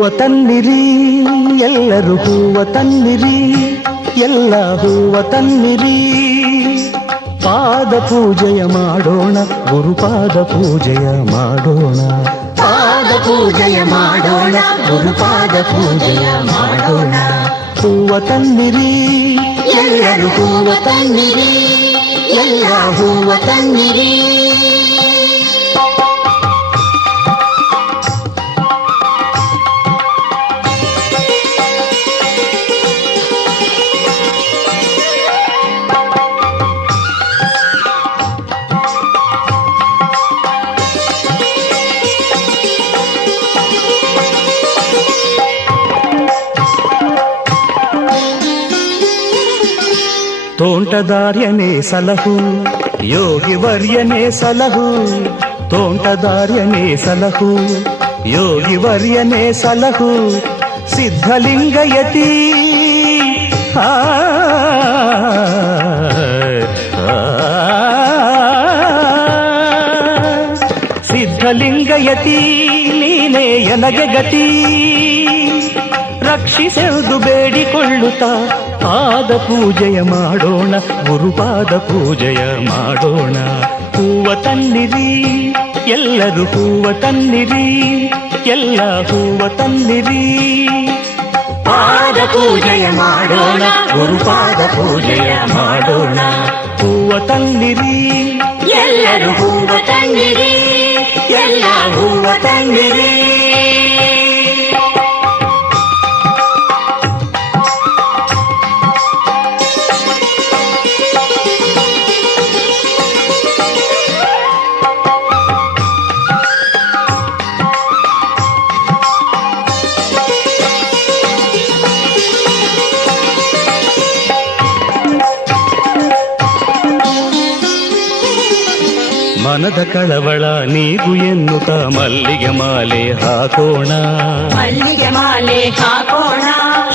ಹೂವ ತನ್ನಿರಿ ಎಲ್ಲರೂ ಹೂವ ತನ್ನಿರಿ, ಎಲ್ಲ ಹೂವ ತನ್ನಿರಿ. ಪಾದ ಪೂಜೆಯ ಮಾಡೋಣ, ಗುರುಪಾದ ಪೂಜೆಯ ಮಾಡೋಣ. ಪಾದ ಪೂಜೆಯ ಮಾಡೋಣ, ಗುರುಪಾದ ಪೂಜೆಯ ಮಾಡೋಣ. ಹೂವ ತನ್ನಿರಿ ಎಲ್ಲರೂ ಹೂವ ತನ್ನಿರಿ, ಎಲ್ಲ ಹೂವ ತನ್ನಿರಿ. ತೋಂಟದಾರ್ಯನೇ ಸಲಹು, ಯೋಗಿ ವರ್ಯನೇ ಸಲಹು. ತೋಂಟದಾರ್ಯನೇ ಸಲಹು, ಯೋಗಿ ವರ್ಯನೇ ಸಲಹು. ಸಿದ್ಧಲಿಂಗಯತಿ ಸಿದ್ಧಲಿಂಗಯತಿ ನೀನೇ ಎನಗೆ ಗತಿ. ರಕ್ಷಿಸೆಂದು ಬೇಡಿಕೊಳ್ಳುತ್ತಾ ಪಾದ ಪೂಜೆಯ ಮಾಡೋಣ, ಗುರುಪಾದ ಪೂಜೆಯ ಮಾಡೋಣ. ಹೂವ ತನ್ನಿರಿ ಎಲ್ಲರೂ ಹೂವ ತನ್ನಿರಿ, ಎಲ್ಲ ಹೂವ ತನ್ನಿರಿ. ಪಾದ ಪೂಜೆಯ ಮಾಡೋಣ, ಗುರುಪಾದ ಪೂಜೆಯ ಮಾಡೋಣ. ಹೂವ ತನ್ನಿರಿ ಎಲ್ಲರೂ ಹೂವ ತನ್ನಿರಿ, ಎಲ್ಲ ಹೂವ ತನ್ನಿರಿ. ಮನದ ಕಳವಳ ನೀಗು ಎನ್ನುತ್ತ ಮಲ್ಲಿಗೆ ಮಾಲೆ ಹಾಕೋಣ, ಮಲ್ಲಿಗೆ ಮಾಲೆ ಹಾಕೋಣ.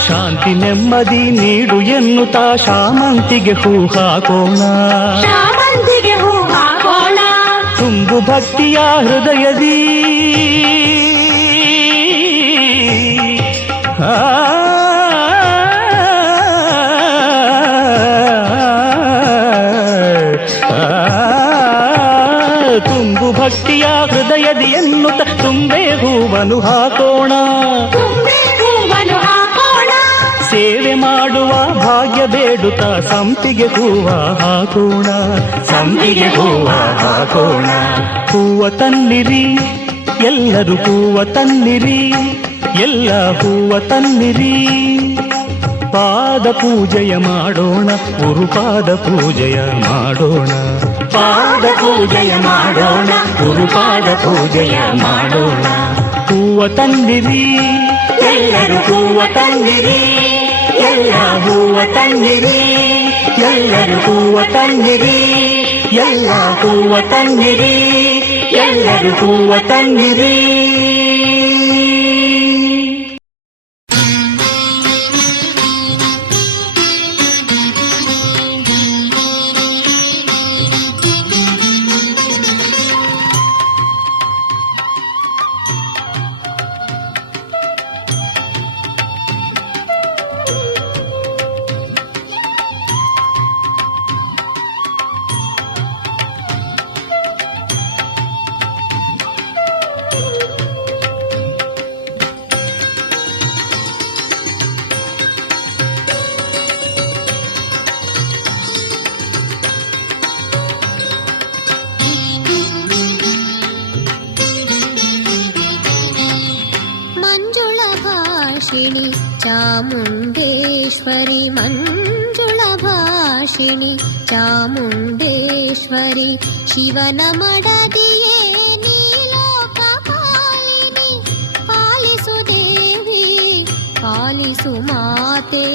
ಶಾಂತಿ ನೆಮ್ಮದಿ ನೀಡು ಎನ್ನುತ್ತ ಶಾಮಂತಿಗೆ ಹೂ ಹಾಕೋಣ, ಶಾಮಂತಿಗೆ ಹೂ ಹಾಕೋಣ. ತುಂಬು ಭಕ್ತಿಯ ಹೃದಯದಿ ತುಂಬು ಭಕ್ತಿಯ ಹೃದಯದಿ ಎನ್ನುತ್ತ ತುಂಬೆ ಹೂವನು ಹಾಕೋಣ, ತುಂಬೆ ಹೂವನ್ನು ಹಾಕೋಣ. ಸೇವೆ ಮಾಡುವ ಭಾಗ್ಯ ಬೇಡುತ್ತ ಸಂಪಿಗೆ ಹೂವ ಹಾಕೋಣ, ಸಂಪಿಗೆ ಹೂವ ಹಾಕೋಣ. ಹೂವ ತನ್ನಿರಿ ಎಲ್ಲರೂ ಹೂವ ತನ್ನಿರಿ, ಎಲ್ಲ ಹೂವ ತನ್ನಿರಿ. ಪಾದ ಪೂಜೆಯ ಮಾಡೋಣ, ಗುರುಪಾದ ಪೂಜೆಯ ಮಾಡೋಣ. ಪಾದ ಪೂಜೆಯ ಮಾಡೋಣ, ಗುರುಪಾದ ಪೂಜೆಯ ಮಾಡೋಣ. ಹೂವ ತನ್ನಿರಿ ಎಲ್ಲರೂ ಹೂವ ತನ್ನಿರಿ, ಎಲ್ಲ ಹೂವ ತನ್ನಿರಿ. ಎಲ್ಲರೂ ಹೂವ ತನ್ನಿರಿ, ಎಲ್ಲ ಹೂವ ತನ್ನಿರಿ. ಎಲ್ಲರೂ ಹೂವ ತನ್ನಿರಿ. ಚಾಮುಂಡೇಶ್ವರಿ ಮಂಜುಳ ಭಾಷಿಣಿ ಚಾಮುಂಡೇಶ್ವರಿ ಶಿವನ ಮಡದಿಯೇ ನೀಲೋಕ ಪಾಲಿನಿ ಪಾಲಿಸು ದೇವಿ ಪಾಲಿಸು ಮಾತೆ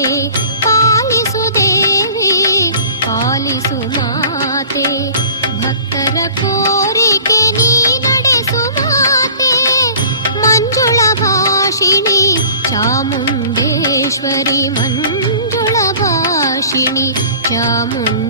ಪಾಲಿಸು ದೇವಿ ಪಾಲಿಸು ಮಾತೆ ಭಕ್ತರ ಕೋರಿಕೆ ನೀ ನಡೆಸು ಮಾತೆ ಮಂಜುಳ ಭಾಷಿಣಿ ಚಾಮುಂಡೇಶ್ವರಿ ಮಂಜುಳ ಭಾಷಿಣಿ ಚಾಮುಂಡೇಶ್ವರಿ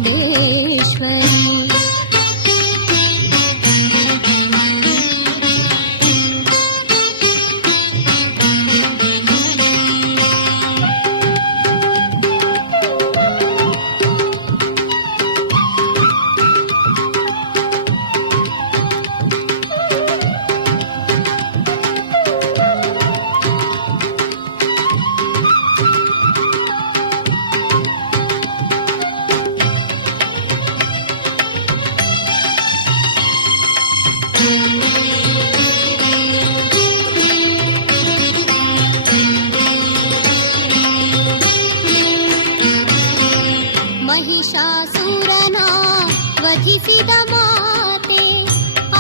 ಮಹಿಷಾಸುರನ ವಧಿಸಿದ ಮಾತೆ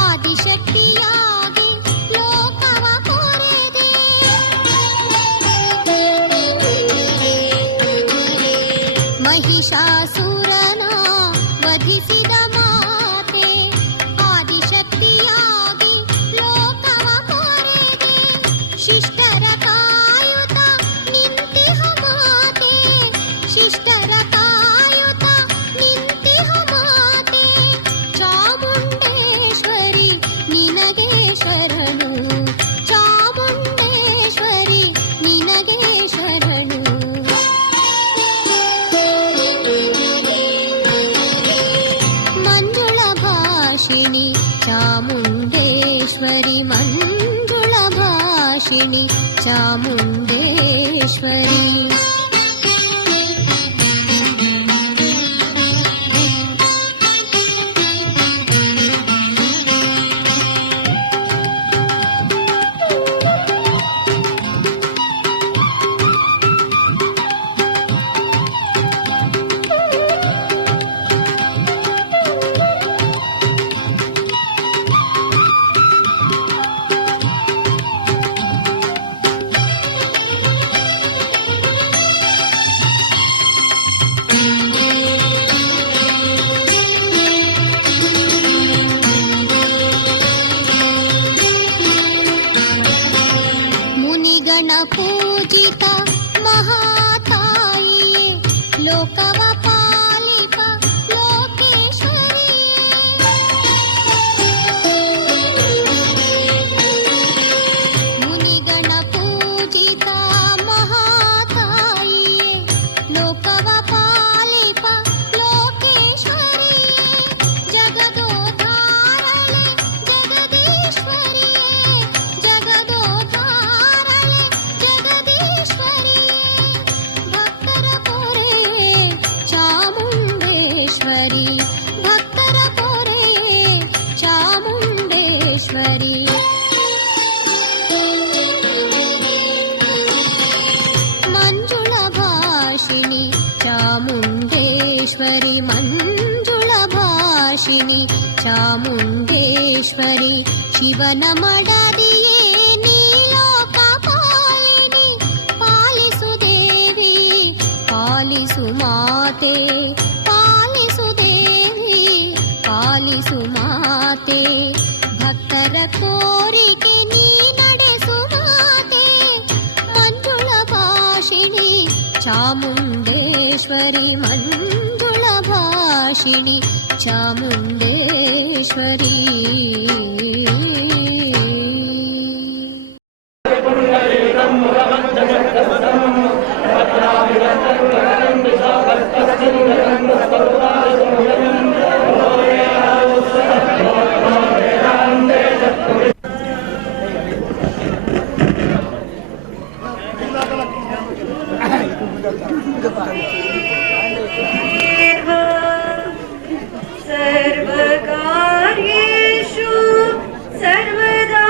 ಆದಿಶಕ್ತಿಯಾಗಿ ಲೋಕವ ಕೊರೆದೆ. ಮಹಿಷಾಸುರನ ವಧಿಸಿದ ಮಾತೆ ಆದಿಶಕ್ತಿಯಾಗಿ ಲೋಕವ ಕೊರೆದೆ. ಶಿಷ್ಟರ ಕಾಯುತ ನಿಂತಿಹ ಮಾತೆ, ಶಿಷ್ಟರ ಕಾಯುತ ನಿಂತಿಹ ಮಾತೆ. ಚಾಮುಂಡೇಶ್ವರಿ ನಿನಗೆ ಶರಣು, ಚಾಮುಂಡೇಶ್ವರಿ ನಿನಗೆ ಶರಣು. ಮಂಜುಳ ಭಾಷಿಣಿ ಚಾಮುಂಡೇಶ್ವರಿ, ಮಂಜುಳ ಭಾಷಿಣಿ ಚಾಮುಂಡೇಶ್ವರಿ. ಮುನಿಗಣ ಪೂಜಿತ ಮಹಾತಾಯಿಯೇ, ಲೋಕವ ಪಾಲಿಕ ಲೋಕೇಶ್ವರಿಯೇ. ಮುನಿಗಣ ಪೂಜಿತ ಮಹಾತಾಯಿಯೇ, ಲೋಕವ ಪಾಲಿಕ ಲೋಕೇಶ್ವರಿಯೇ. ಜಗದೋದ್ಧಾರಳೆ ಜಗದೀಶ್ವರಿಯೇ, ಜಗದೋದ್ಧಾರಳೆ ಜಗದೀಶ್ವರಿಯೇ. ಭಕ್ತರ ಪೊರೆಯೇ ಚಾಮುಂಡೇಶ್ವರಿ, ಭಕ್ತರ ಪೊರೆಯೇ ಚಾಮುಂಡೇಶ್ವರಿ. ಮಂಜುಳ ಭಾಷಿಣಿ ಚಾಮುಂಡೇಶ್ವರಿ, ಮಂಜುಳ ಭಾಷಿಣಿ ಚಾಮುಂಡೇಶ್ವರಿ. ಶಿವನ ಮಡದಿಯೇ ನೀ ಲೋಕ ಪಾಲಿನಿ, ಪಾಲಿಸು ದೇವಿ ಪಾಲಿಸು ಮಾತೆ, ಪಾಲಿಸು ದೇವಿ ಪಾಲಿಸು ಮಾತೆ. ಭಕ್ತರ ಕೋರಿಕೆ ನೀ ನಡೆಸು ಮಾತೆ, ಮಂಜುಳ ಭಾಷಿಣಿ ಚಾಮುಂಡೇಶ್ವರಿ, ಮಂಜುಳ ಭಾಷಿಣಿ ಚಾಮುಂಡೇಶ್ವರಿ. सर्वकार्येषु सर्वदा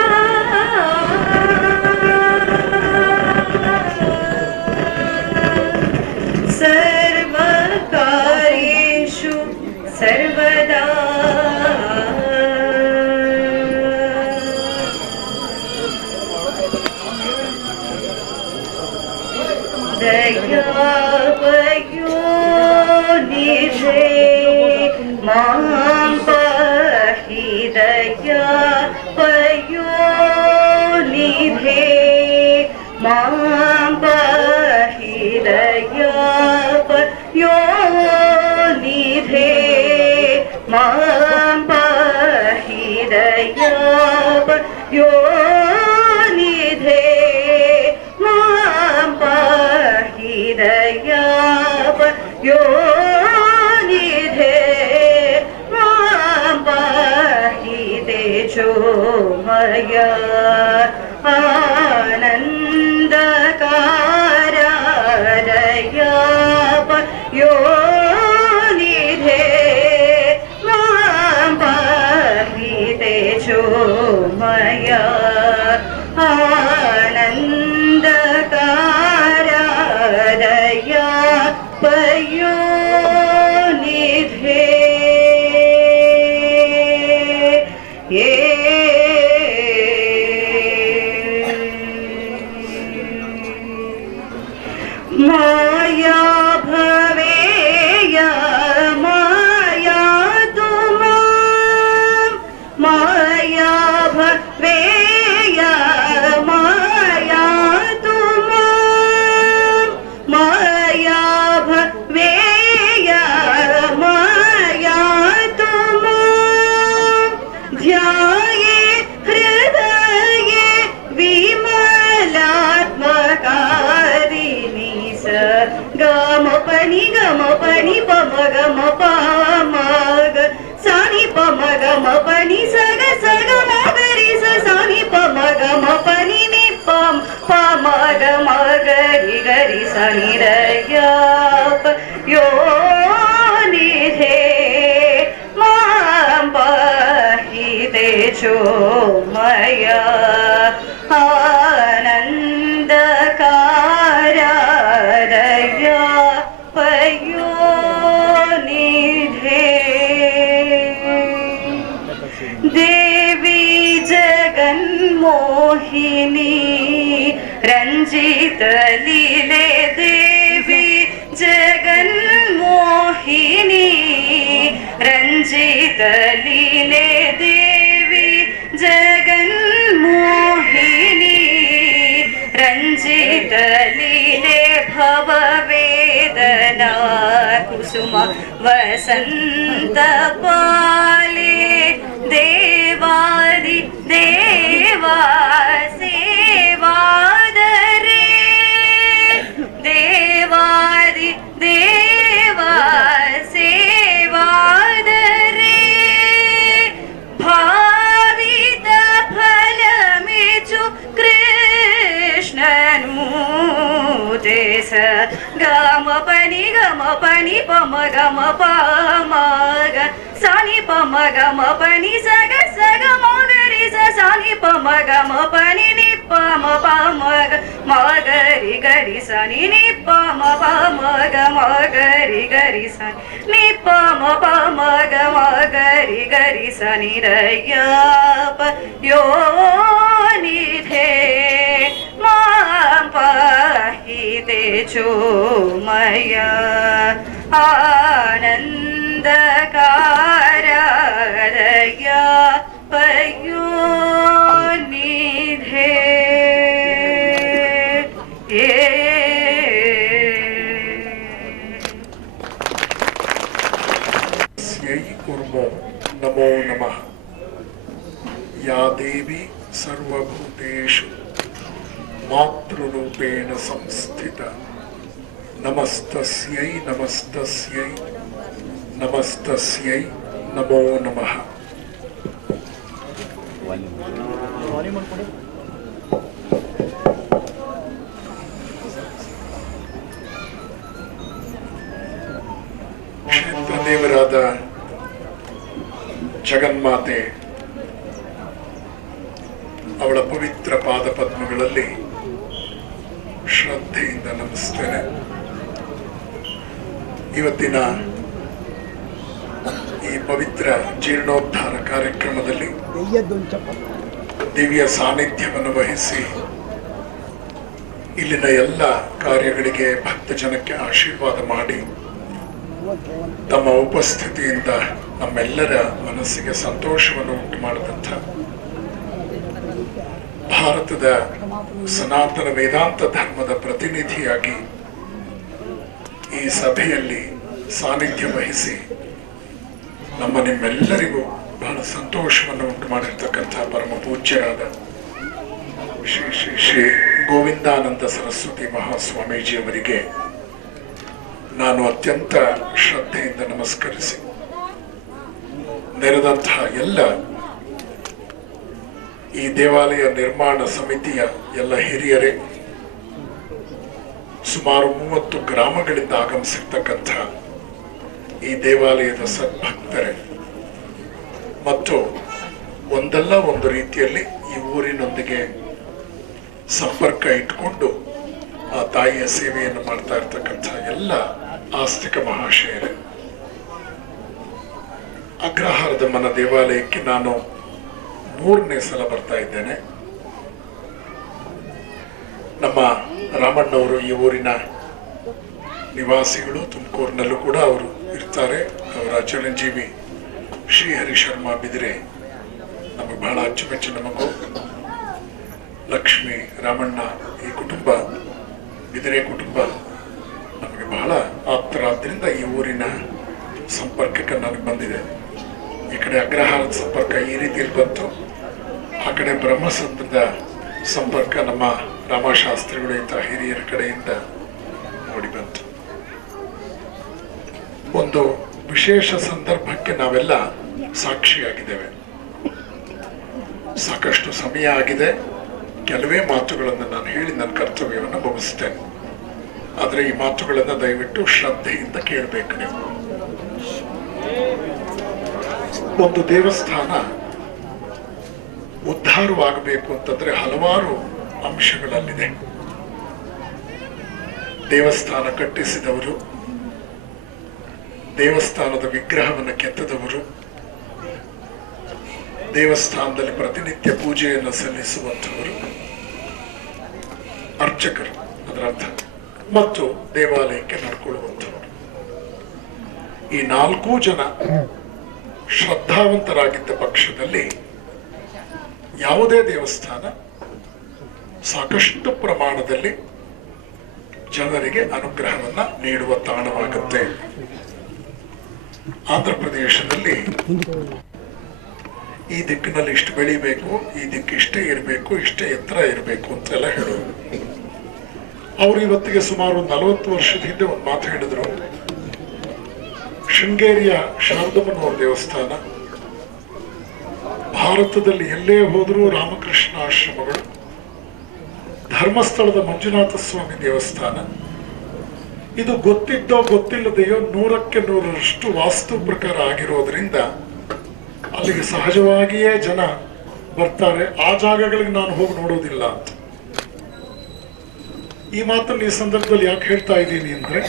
सर्वकार्येषु सर्वदा दयापयोनिधे मां पाहि, दयापयोनिधे मां पाहि, दयापयोनिधे मां पाहि, दयापयोनिधे मां पाहि, दयापयोनिधे मां पाहि. तेजोमय आनन्दकार दयापयोनिधे मां पाहि. तेजोमय आनन्दकार दयापयोनिधे ತೇಜೋಮಯ ಆನಂದಕಾರದಯ ಪಯೋನಿಧೆ ದೇವಿ ಜಗನ್ಮೋಹಿನಿ ರಂಜಿತ ಲೀಲೆ ದೇವಿ ಜಗನ್ಮೋಹಿನಿ ರಂಜಿತ ಲೀಲೆ ದೇವಿ ಜಗನ್ಮೋಹಿನಿ ರಂಜಿತ ಲೀಲೆ ಭವವೇದನಾ ಕುಸುಮ ವಸಂತ ಪಾಲೆ ದೇವಾದಿ ದೇವಾ ಸೇವಾದರೆ ದೇವಾದಿ ದೇವಾ ಸೇವಾದರೆ ಭಾವಿತ ಫಲಮಿಚು ಕೃಷ್ಣನು ದೇಶ ಗಮ ಪನಿ ಪಮ ಗಮ ಪಮಗ ಸಾನಿ ಪಮ ಗಮ ಪನಿ ಸಗ ಸಗ ಮಗರಿ ಸಾನಿ ಪಮ ಗಮ ಪನಿ ನಿ ಪಮ ಪಮಗ ಮಗರಿ ಗರಿ ಸನಿ ನಿ ಪಮ ಪಮಗ ಮಗರಿ ಗರಿ ಸನಿ ನಿ ಪಮ ಪಮಗ ಮಗರಿ ಗರಿ ಸನಿ ರಯ ಯೋ ನಿಧೆ ಮಾಂ ಪಾಹಿ ತೇಜೋಮಯ ಆನಂದಕಾರದಯ ಪಯೋನಿಧೆ ಕುರ್ಮೋ ನಮೋ ನಮಃ ಯಾ ದೇವಿ ಸರ್ವಭೂತೇಷು ಮಾತೃರೂಪೇಣ ಸಂಸ್ಥಿತ ನಮಸ್ತಸ್ಯೈ ನಮಸ್ತಸ್ಯೈ ನಮಸ್ತಸ್ಯೈ ನಮೋ ನಮಃ. ಕ್ಷೇತ್ರದೇವರಾದ ಜಗನ್ಮಾತೆ ಅವಳ ಪವಿತ್ರ ಪಾದಪದ್ಮಗಳಲ್ಲಿ ಶ್ರದ್ಧೆಯಿಂದ ನಮಿಸ್ತೇನೆ. ಇವತ್ತಿನ ಈ ಪವಿತ್ರ ಜೀರ್ಣೋದ್ಧಾರ ಕಾರ್ಯಕ್ರಮದಲ್ಲಿ ದಿವ್ಯ ಸಾನ್ನಿಧ್ಯವನ್ನು ವಹಿಸಿ ಇಲ್ಲಿನ ಎಲ್ಲ ಕಾರ್ಯಗಳಿಗೆ ಭಕ್ತ ಜನಕ್ಕೆ ಆಶೀರ್ವಾದ ಮಾಡಿ ತಮ್ಮ ಉಪಸ್ಥಿತಿಯಿಂದ ನಮ್ಮೆಲ್ಲರ ಮನಸ್ಸಿಗೆ ಸಂತೋಷವನ್ನು ಉಂಟು ಮಾಡಿದಂಥ ಭಾರತದ ಸನಾತನ ವೇದಾಂತ ಧರ್ಮದ ಪ್ರತಿನಿಧಿಯಾಗಿ ಈ ಸಭೆಯಲ್ಲಿ ಸಾನ್ನಿಧ್ಯ ವಹಿಸಿ ನಿಮ್ಮೆಲ್ಲರಿಗೂ ಬಹಳ ಸಂತೋಷವನ್ನು ಉಂಟು ಮಾಡಿರ್ತಕ್ಕಂಥ ಪರಮ ಪೂಜ್ಯರಾದ ಶ್ರೀ ಶ್ರೀ ಶ್ರೀ ಗೋವಿಂದಾನಂದ ಸರಸ್ವತಿ ಮಹಾಸ್ವಾಮೀಜಿಯವರಿಗೆ ನಾನು ಅತ್ಯಂತ ಶ್ರದ್ಧೆಯಿಂದ ನಮಸ್ಕರಿಸಿ ನೆರೆದಂತಹ ಎಲ್ಲ ಈ ದೇವಾಲಯ ನಿರ್ಮಾಣ ಸಮಿತಿಯ ಎಲ್ಲ ಹಿರಿಯರೇ, ಸುಮಾರು 30 ಗ್ರಾಮಗಳಿಂದ ಆಗಮಿಸಿರ್ತಕ್ಕಂಥ ಈ ದೇವಾಲಯದ ಸದ್ಭಕ್ತರೇ ಮತ್ತು ಒಂದಲ್ಲ ಒಂದು ರೀತಿಯಲ್ಲಿ ಈ ಊರಿನೊಂದಿಗೆ ಸಂಪರ್ಕ ಇಟ್ಕೊಂಡು ಆ ತಾಯಿಯ ಸೇವೆಯನ್ನು ಮಾಡ್ತಾ ಇರ್ತಕ್ಕಂಥ ಎಲ್ಲ ಆಸ್ತಿಕ ಮಹಾಶಯರೇ, ಅಗ್ರಹಾರದ ಮನ ದೇವಾಲಯಕ್ಕೆ ನಾನು 3ನೇ ಸಲ ಬರ್ತಾ ಇದ್ದೇನೆ. ನಮ್ಮ ರಾಮಣ್ಣವರು ಈ ಊರಿನ ನಿವಾಸಿಗಳು, ತುಮಕೂರಿನಲ್ಲೂ ಕೂಡ ಅವರು ಇರ್ತಾರೆ. ಅವರ ಚಿರಂಜೀವಿ ಶ್ರೀಹರಿ ಶರ್ಮಾ ಬಿದಿರೆ ನಮಗೆ ಬಹಳ ಅಚ್ಚುಮೆಚ್ಚಿನ ಮಗು. ಲಕ್ಷ್ಮಿ ರಾಮಣ್ಣ ಈ ಕುಟುಂಬ, ಬಿದಿರೆ ಕುಟುಂಬ ನಮಗೆ ಬಹಳ ಆಪ್ತರಾದ್ರಿಂದ ಈ ಊರಿನ ಸಂಪರ್ಕಕ್ಕೆ ನನಗೆ ಬಂದಿದೆ. ಈ ಕಡೆ ಅಗ್ರಹಾರದ ಸಂಪರ್ಕ ಈ ರೀತಿಯಲ್ಲಿ ಬಂತು, ಆ ಕಡೆ ಬ್ರಹ್ಮಸಂದ್ರದ ಸಂಪರ್ಕ ನಮ್ಮ ರಾಮಶಾಸ್ತ್ರಿಗಳು ಇಂಥ ಹಿರಿಯರ ಕಡೆಯಿಂದ ನೋಡಿ ಬಂತು. ಒಂದು ವಿಶೇಷ ಸಂದರ್ಭಕ್ಕೆ ನಾವೆಲ್ಲ ಸಾಕ್ಷಿಯಾಗಿದ್ದೇವೆ. ಸಾಕಷ್ಟು ಸಮಯ ಆಗಿದೆ. ಕೆಲವೇ ಮಾತುಗಳನ್ನು ನಾನು ಹೇಳಿ ನನ್ನ ಕರ್ತವ್ಯವನ್ನು ಮುಗಿಸ್ತೇನೆ. ಆದರೆ ಈ ಮಾತುಗಳನ್ನು ದಯವಿಟ್ಟು ಶ್ರದ್ಧೆಯಿಂದ ಕೇಳಬೇಕು ನೀವು. ಒಂದು ದೇವಸ್ಥಾನ ಉದ್ಧಾರವಾಗಬೇಕು ಅಂತಂದ್ರೆ ಹಲವಾರು ಅಂಶಗಳಲ್ಲಿದೆ. ದೇವಸ್ಥಾನ ಕಟ್ಟಿಸಿದವರು, ದೇವಸ್ಥಾನದ ವಿಗ್ರಹವನ್ನು ಕೆತ್ತದವರು, ದೇವಸ್ಥಾನದಲ್ಲಿ ಪ್ರತಿನಿತ್ಯ ಪೂಜೆಯನ್ನು ಸಲ್ಲಿಸುವಂಥವರು, ಅರ್ಚಕರು ಅದರ ಅರ್ಥ, ಮತ್ತು ದೇವಾಲಯಕ್ಕೆ ನಡ್ಕೊಳ್ಳುವಂಥವರು. ಈ 4 ಜನ ಶ್ರದ್ಧಾವಂತರಾಗಿದ್ದ ಪಕ್ಷದಲ್ಲಿ ಯಾವುದೇ ದೇವಸ್ಥಾನ ಸಾಕಷ್ಟು ಪ್ರಮಾಣದಲ್ಲಿ ಜನರಿಗೆ ಅನುಗ್ರಹವನ್ನ ನೀಡುವ ತಾಣವಾಗುತ್ತೆ. ಆಂಧ್ರ ಪ್ರದೇಶದಲ್ಲಿ ಈ ದಿಕ್ಕಿನಲ್ಲಿ ಇಷ್ಟು ಬೆಳಿಬೇಕು, ಈ ದಿಕ್ಕು ಇಷ್ಟೇ ಇರಬೇಕು, ಇಷ್ಟೇ ಎತ್ತರ ಇರಬೇಕು ಅಂತೆಲ್ಲ ಹೇಳೋರು. ಅವರು ಇವತ್ತಿಗೆ ಸುಮಾರು 40 ವರ್ಷದ ಹಿಂದೆ ಒಂದು ಮಾತು ಹೇಳಿದ್ರು. ಶೃಂಗೇರಿಯ ಶಾರದಮ್ಮನವರ ದೇವಸ್ಥಾನ, ಭಾರತದಲ್ಲಿ ಎಲ್ಲೇ ಹೋದರೂ ರಾಮಕೃಷ್ಣ ಆಶ್ರಮಗಳು, ಧರ್ಮಸ್ಥಳದ ಮಂಜುನಾಥ ಸ್ವಾಮಿ ದೇವಸ್ಥಾನ, ಇದು ಗೊತ್ತಿದ್ದೋ ಗೊತ್ತಿಲ್ಲದೆಯೋ 100ಕ್ಕೆ 100ರಷ್ಟು ವಾಸ್ತು ಪ್ರಕಾರ ಆಗಿರೋದ್ರಿಂದ ಅಲ್ಲಿಗೆ ಸಹಜವಾಗಿಯೇ ಜನ ಬರ್ತಾರೆ. ಆ ಜಾಗಗಳಿಗೆ ನಾನು ಹೋಗಿ ನೋಡೋದಿಲ್ಲ ಅಂತ. ಈ ಮಾತನ್ನು ಈ ಸಂದರ್ಭದಲ್ಲಿ ಯಾಕೆ ಹೇಳ್ತಾ ಇದ್ದೀನಿ ಅಂದ್ರೆ,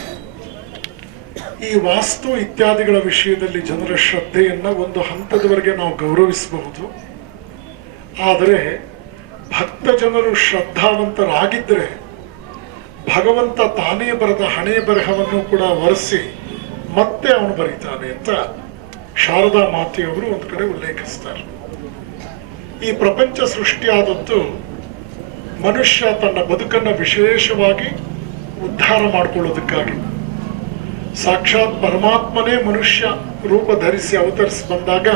ಈ ವಾಸ್ತು ಇತ್ಯಾದಿಗಳ ವಿಷಯದಲ್ಲಿ ಜನರ ಶ್ರದ್ಧೆಯನ್ನ ಒಂದು ಹಂತದವರೆಗೆ ನಾವು ಗೌರವಿಸಬಹುದು. ಆದರೆ ಭಕ್ತ ಜನರು ಶ್ರದ್ಧಾವಂತರಾಗಿದ್ದರೆ ಭಗವಂತ ತಾನೇ ಬರೆದ ಹಣೆ ಬರಹವನ್ನು ಕೂಡ ಒರೆಸಿ ಮತ್ತೆ ಅವನು ಬರೀತಾನೆ ಅಂತ ಶಾರದಾ ಮಾತೆಯವರು ಒಂದು ಕಡೆ ಉಲ್ಲೇಖಿಸ್ತಾರೆ. ಈ ಪ್ರಪಂಚ ಸೃಷ್ಟಿಯಾದದ್ದು ಮನುಷ್ಯ ತನ್ನ ಬದುಕನ್ನು ವಿಶೇಷವಾಗಿ ಉದ್ಧಾರ ಮಾಡಿಕೊಳ್ಳೋದಕ್ಕಾಗಿ. ಸಾಕ್ಷಾತ್ ಪರಮಾತ್ಮನೇ ಮನುಷ್ಯ ರೂಪ ಧರಿಸಿ ಅವತರಿಸಿ ಬಂದಾಗ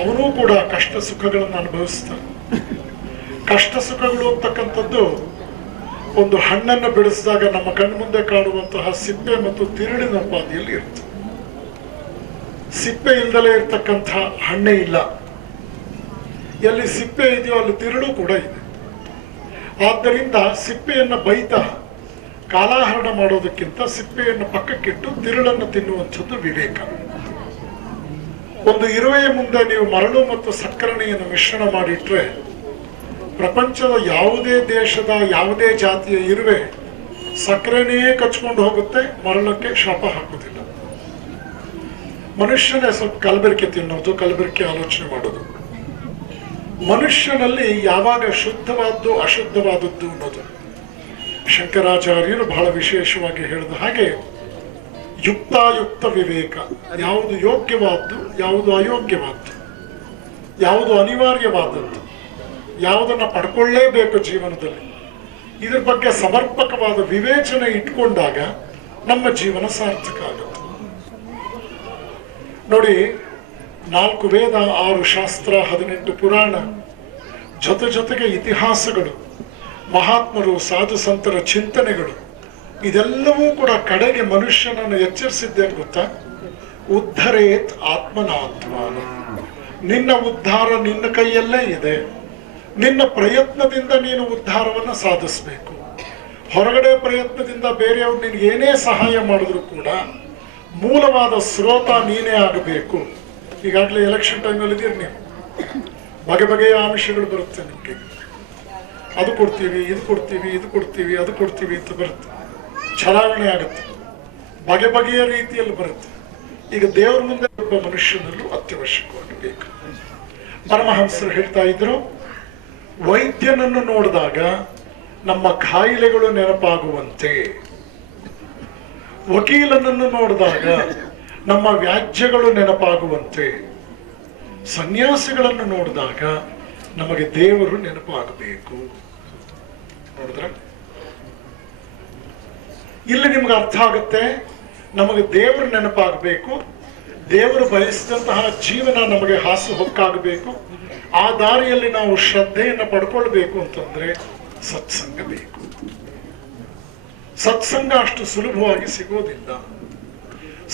ಅವನೂ ಕೂಡ ಕಷ್ಟ ಸುಖಗಳನ್ನು ಅನುಭವಿಸ್ತಾನೆ. ಕಷ್ಟ ಸುಖಗಳು ಅಂತಕ್ಕಂಥದ್ದು ಒಂದು ಹಣ್ಣನ್ನು ಬಿಡಿಸಿದಾಗ ನಮ್ಮ ಕಣ್ಮುಂದೆ ಕಾಣುವಂತಹ ಸಿಪ್ಪೆ ಮತ್ತು ತಿರುಳಿನ ಉಪಾದಿಯಲ್ಲಿ ಇರುತ್ತೆ. ಸಿಪ್ಪೆ ಇಲ್ದಲೇ ಇರ್ತಕ್ಕಂಥ ಹಣ್ಣೆ ಇಲ್ಲ. ಎಲ್ಲಿ ಸಿಪ್ಪೆ ಇದೆಯೋ ಅಲ್ಲಿ ತಿರುಳು ಕೂಡ ಇದೆ. ಆದ್ದರಿಂದ ಸಿಪ್ಪೆಯನ್ನು ಬೈತಾ ಕಾಲಾಹರಣ ಮಾಡೋದಕ್ಕಿಂತ ಸಿಪ್ಪೆಯನ್ನು ಪಕ್ಕಕ್ಕಿಟ್ಟು ತಿರುಳನ್ನು ತಿನ್ನುವಂಥದ್ದು ವಿವೇಕ. ಒಂದು ಇರುವೆಯ ಮುಂದೆ ನೀವು ಮರಳು ಮತ್ತು ಸಕ್ಕರಣೆಯನ್ನು ಮಿಶ್ರಣ ಮಾಡಿಟ್ರೆ ಪ್ರಪಂಚದ ಯಾವುದೇ ದೇಶದ ಯಾವುದೇ ಜಾತಿಯ ಇರುವೆ ಸಕ್ಕರೆನೆಯೇ ಕಚ್ಕೊಂಡು ಹೋಗುತ್ತೆ, ಮರಳಕ್ಕೆ ಶಾಪ ಹಾಕುವುದಿಲ್ಲ. ಮನುಷ್ಯನೇ ಸ್ವಲ್ಪ ಕಲಬೆರಕೆ ತಿನ್ನೋದು, ಕಲಬೆರಕೆ ಆಲೋಚನೆ ಮಾಡೋದು. ಮನುಷ್ಯನಲ್ಲಿ ಯಾವಾಗ ಶುದ್ಧವಾದ್ದು ಅಶುದ್ಧವಾದದ್ದು ಅನ್ನೋದು ಶಂಕರಾಚಾರ್ಯರು ಬಹಳ ವಿಶೇಷವಾಗಿ ಹೇಳಿದ ಹಾಗೆ ಯುಕ್ತಾಯುಕ್ತ ವಿವೇಕ, ಯಾವುದು ಯೋಗ್ಯವಾದ್ದು, ಯಾವುದು ಅಯೋಗ್ಯವಾದ್ದು, ಯಾವುದು ಅನಿವಾರ್ಯವಾದದ್ದು, ಯಾವುದನ್ನು ಪಡ್ಕೊಳ್ಳೇಬೇಕು ಜೀವನದಲ್ಲಿ, ಇದ್ರ ಬಗ್ಗೆ ಸಮರ್ಪಕವಾದ ವಿವೇಚನೆ ಇಟ್ಕೊಂಡಾಗ ನಮ್ಮ ಜೀವನ ಸಾರ್ಥಕ ಆಗುತ್ತೆ. ನೋಡಿ, 4 ವೇದ, 6 ಶಾಸ್ತ್ರ, 18 ಪುರಾಣ, ಜೊತೆಗೆ ಇತಿಹಾಸಗಳು, ಮಹಾತ್ಮರು, ಸಾಧು ಸಂತರ ಚಿಂತನೆಗಳು, ಇದೆಲ್ಲವೂ ಕೂಡ ಕಡೆಗೆ ಮನುಷ್ಯನನ್ನು ಎಚ್ಚರಿಸಿದ್ದೇನೆ ಗೊತ್ತಾ? ಉದ್ಧರೇತ್ ಆತ್ಮನಾತ್ಮಾನ. ನಿನ್ನ ಉದ್ಧಾರ ನಿನ್ನ ಕೈಯಲ್ಲೇ ಇದೆ. ನಿನ್ನ ಪ್ರಯತ್ನದಿಂದ ನೀನು ಉದ್ಧಾರವನ್ನು ಸಾಧಿಸಬೇಕು. ಹೊರಗಡೆ ಪ್ರಯತ್ನದಿಂದ ಬೇರೆಯವ್ರು ನಿನ್ಗೆ ಏನೇ ಸಹಾಯ ಮಾಡಿದ್ರು ಕೂಡ ಮೂಲವಾದ ಸ್ರೋತ ನೀನೇ ಆಗಬೇಕು. ಈಗಾಗಲೇ ಎಲೆಕ್ಷನ್ ಟೈಮಲ್ಲಿ ಇದ್ದೀರಿ ನೀವು, ಬಗೆಯ ಆಮಿಷಗಳು ಬರುತ್ತೆ ನಿಮಗೆ. ಅದು ಕೊಡ್ತೀವಿ, ಇದು ಕೊಡ್ತೀವಿ, ಇದು ಕೊಡ್ತೀವಿ, ಅದು ಕೊಡ್ತೀವಿ ಅಂತ ಬರುತ್ತೆ. ಚಲಾವಣೆ ಆಗುತ್ತೆ, ಬಗೆಯ ರೀತಿಯಲ್ಲಿ ಬರುತ್ತೆ. ಈಗ ದೇವರ ಮುಂದೆ ಒಬ್ಬ ಮನುಷ್ಯನಲ್ಲೂ ಅತ್ಯವಶ್ಯಕವಾಗಿ ಬೇಕು. ಪರಮಹಂಸರು ಹೇಳ್ತಾ ಇದ್ರು, ವೈದ್ಯನನ್ನು ನೋಡಿದಾಗ ನಮ್ಮ ಕಾಯಿಲೆಗಳು ನೆನಪಾಗುವಂತೆ, ವಕೀಲನನ್ನು ನೋಡಿದಾಗ ನಮ್ಮ ವ್ಯಾಜ್ಯಗಳು ನೆನಪಾಗುವಂತೆ, ಸನ್ಯಾಸಿಗಳನ್ನು ನೋಡಿದಾಗ ನಮಗೆ ದೇವರು ನೆನಪಾಗಬೇಕು. ನೋಡಿದ್ರ ಇಲ್ಲಿ ನಿಮ್ಗೆ ಅರ್ಥ ಆಗುತ್ತೆ, ನಮಗೆ ದೇವರು ನೆನಪಾಗಬೇಕು, ದೇವರು ಬಯಸಿದಂತಹ ಜೀವನ ನಮಗೆ ಹಾಸು ಹೊಕ್ಕಾಗಬೇಕು. ಆ ದಾರಿಯಲ್ಲಿ ನಾವು ಶ್ರದ್ಧೆಯನ್ನು ಪಡ್ಕೊಳ್ಬೇಕು ಅಂತಂದ್ರೆ ಸತ್ಸಂಗ ಬೇಕು. ಸತ್ಸಂಗ ಅಷ್ಟು ಸುಲಭವಾಗಿ ಸಿಗೋದಿಲ್ಲ.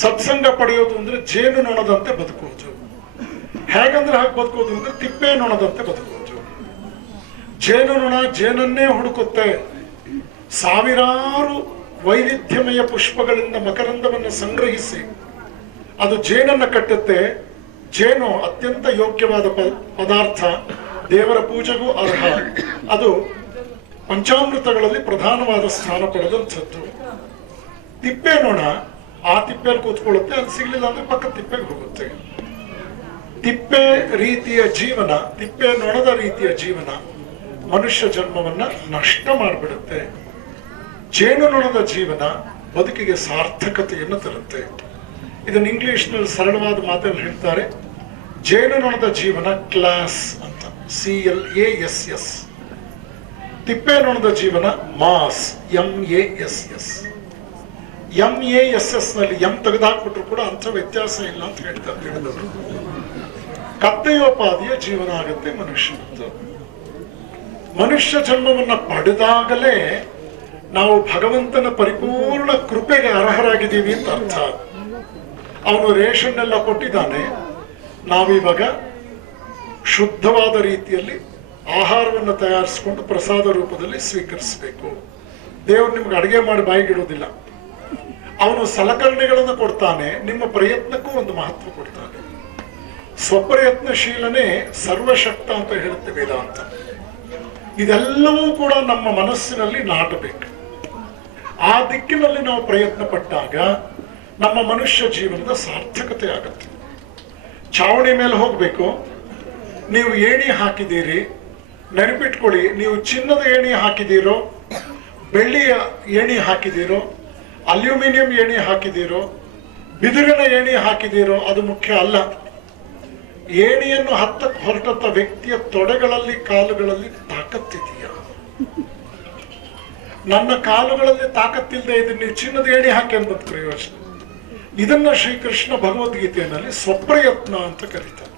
ಸತ್ಸಂಗ ಪಡೆಯೋದು ಅಂದ್ರೆ ಜೇನು ನೊಣದಂತೆ ಬದುಕೋದು. ಹೇಗಂದ್ರೆ ಹಾಗೆ ಬದುಕೋದು ಅಂದ್ರೆ ತಿಪ್ಪೆ ನೊಣದಂತೆ ಬದುಕೋದು. ಜೇನು ನೊಣ ಜೇನನ್ನೇ ಹುಡುಕುತ್ತೆ. ಸಾವಿರಾರು ವೈವಿಧ್ಯಮಯ ಪುಷ್ಪಗಳಿಂದ ಮಕರಂದವನ್ನು ಸಂಗ್ರಹಿಸಿ ಅದು ಜೇನನ್ನು ಕಟ್ಟುತ್ತೆ. ಜೇನು ಅತ್ಯಂತ ಯೋಗ್ಯವಾದ ಪದಾರ್ಥ. ದೇವರ ಪೂಜೆಗೂ ಅರ್ಹ. ಅದು ಪಂಚಾಮೃತಗಳಲ್ಲಿ ಪ್ರಧಾನವಾದ ಸ್ಥಾನ ಪಡೆದಂಥದ್ದು. ತಿಪ್ಪೆ ನೊಣ ಆ ತಿಪ್ಪೆಯಲ್ಲಿ ಕೂತ್ಕೊಳ್ಳುತ್ತೆ, ಅದು ಸಿಗ್ಲಿಲ್ಲ ಅಂದ್ರೆ ಪಕ್ಕ ತಿಪ್ಪೆಗೆ ಹೋಗುತ್ತೆ. ತಿಪ್ಪೆ ರೀತಿಯ ಜೀವನ, ತಿಪ್ಪೆ ನೊಣದ ರೀತಿಯ ಜೀವನ ಮನುಷ್ಯ ಜನ್ಮವನ್ನ ನಷ್ಟ ಮಾಡಿಬಿಡುತ್ತೆ. ಜೇನು ನೊಣದ ಜೀವನ ಬದುಕಿಗೆ ಸಾರ್ಥಕತೆಯನ್ನು ತರುತ್ತೆ. ಇದನ್ನು ಇಂಗ್ಲಿಷ್ನಲ್ಲಿ ಸರಳವಾದ ಮಾತಲ್ಲಿ ಹೇಳ್ತಾರೆ, ಜೇನು ನೊಣದ ಜೀವನ ಕ್ಲಾಸ್ ಅಂತ, CLASS. ತಿಪ್ಪೆ ನೊಣದ ಜೀವನ ಮಾಸ್, MASS. MASS ನಲ್ಲಿ ಎಂ ತೆಗೆದುಹಾಕ್ಬಿಟ್ರು ಕೂಡ ಅಂಥ ವ್ಯತ್ಯಾಸ ಇಲ್ಲ ಅಂತ ಹೇಳ್ತಾರೆ ತಿಳಿದವರು. ಕತ್ತೆಯೋಪಾದಿಯ ಜೀವನ ಆಗುತ್ತೆ ಮನುಷ್ಯನದ್ದು. ಮನುಷ್ಯ ಜನ್ಮವನ್ನ ಪಡೆದಾಗಲೇ ನಾವು ಭಗವಂತನ ಪರಿಪೂರ್ಣ ಕೃಪೆಗೆ ಅರ್ಹರಾಗಿದ್ದೀವಿ ಅಂತ ಅರ್ಥ. ಅವನು ರೇಷನ್ ಎಲ್ಲ ಕೊಟ್ಟಿದ್ದಾನೆ, ನಾವಿವಾಗ ಶುದ್ಧವಾದ ರೀತಿಯಲ್ಲಿ ಆಹಾರವನ್ನು ತಯಾರಿಸಿಕೊಂಡು ಪ್ರಸಾದ ರೂಪದಲ್ಲಿ ಸ್ವೀಕರಿಸಬೇಕು. ದೇವರು ನಿಮ್ಗೆ ಅಡುಗೆ ಮಾಡಿ ಬಾಯಿಗಿಡುವುದಿಲ್ಲ. ಅವನು ಸಲಕರಣೆಗಳನ್ನು ಕೊಡ್ತಾನೆ, ನಿಮ್ಮ ಪ್ರಯತ್ನಕ್ಕೂ ಒಂದು ಮಹತ್ವ ಕೊಡ್ತಾನೆ. ಸ್ವಪ್ರಯತ್ನಶೀಲನೇ ಸರ್ವಶಕ್ತ ಅಂತ ಹೇಳುತ್ತೆ ವೇದಾಂತ. ಇದೆಲ್ಲವೂ ಕೂಡ ನಮ್ಮ ಮನಸ್ಸಿನಲ್ಲಿ ನಾಟಬೇಕು. ಆ ದಿಕ್ಕಿನಲ್ಲಿ ನಾವು ಪ್ರಯತ್ನ ಪಟ್ಟಾಗ ನಮ್ಮ ಮನುಷ್ಯ ಜೀವನದ ಸಾರ್ಥಕತೆ ಆಗುತ್ತೆ. ಚಾವಣಿ ಮೇಲೆ ಹೋಗ್ಬೇಕು, ನೀವು ಏಣಿ ಹಾಕಿದ್ದೀರಿ, ನೆನಪಿಟ್ಕೊಳ್ಳಿ, ನೀವು ಚಿನ್ನದ ಏಣಿ ಹಾಕಿದ್ದೀರೋ, ಬೆಳ್ಳಿಯ ಏಣಿ ಹಾಕಿದ್ದೀರೋ, ಅಲ್ಯೂಮಿನಿಯಂ ಏಣಿ ಹಾಕಿದ್ದೀರೋ, ಬಿದಿರಿನ ಏಣಿ ಹಾಕಿದ್ದೀರೋ ಅದು ಮುಖ್ಯ ಅಲ್ಲ. ಏಣಿಯನ್ನು ಹತ್ತಕ್ಕೆ ಹೊರಟಂತ ವ್ಯಕ್ತಿಯ ತೊಡೆಗಳಲ್ಲಿ ಕಾಲುಗಳಲ್ಲಿ ತಾಕತ್ತಿದೆಯಾ? ನನ್ನ ಕಾಲುಗಳಲ್ಲಿ ತಾಕತ್ತಿಲ್ಲದೆ ಇದನ್ನ ನೀವು ಚಿನ್ನದ ಏಣಿ ಹಾಕಿ ಅನ್ನೋದು ಪ್ರಯೋಜನ. ಇದನ್ನ ಶ್ರೀಕೃಷ್ಣ ಭಗವದ್ಗೀತೆಯಲ್ಲಿ ಸ್ವಪ್ರಯತ್ನ ಅಂತ ಕರೀತಾರೆ.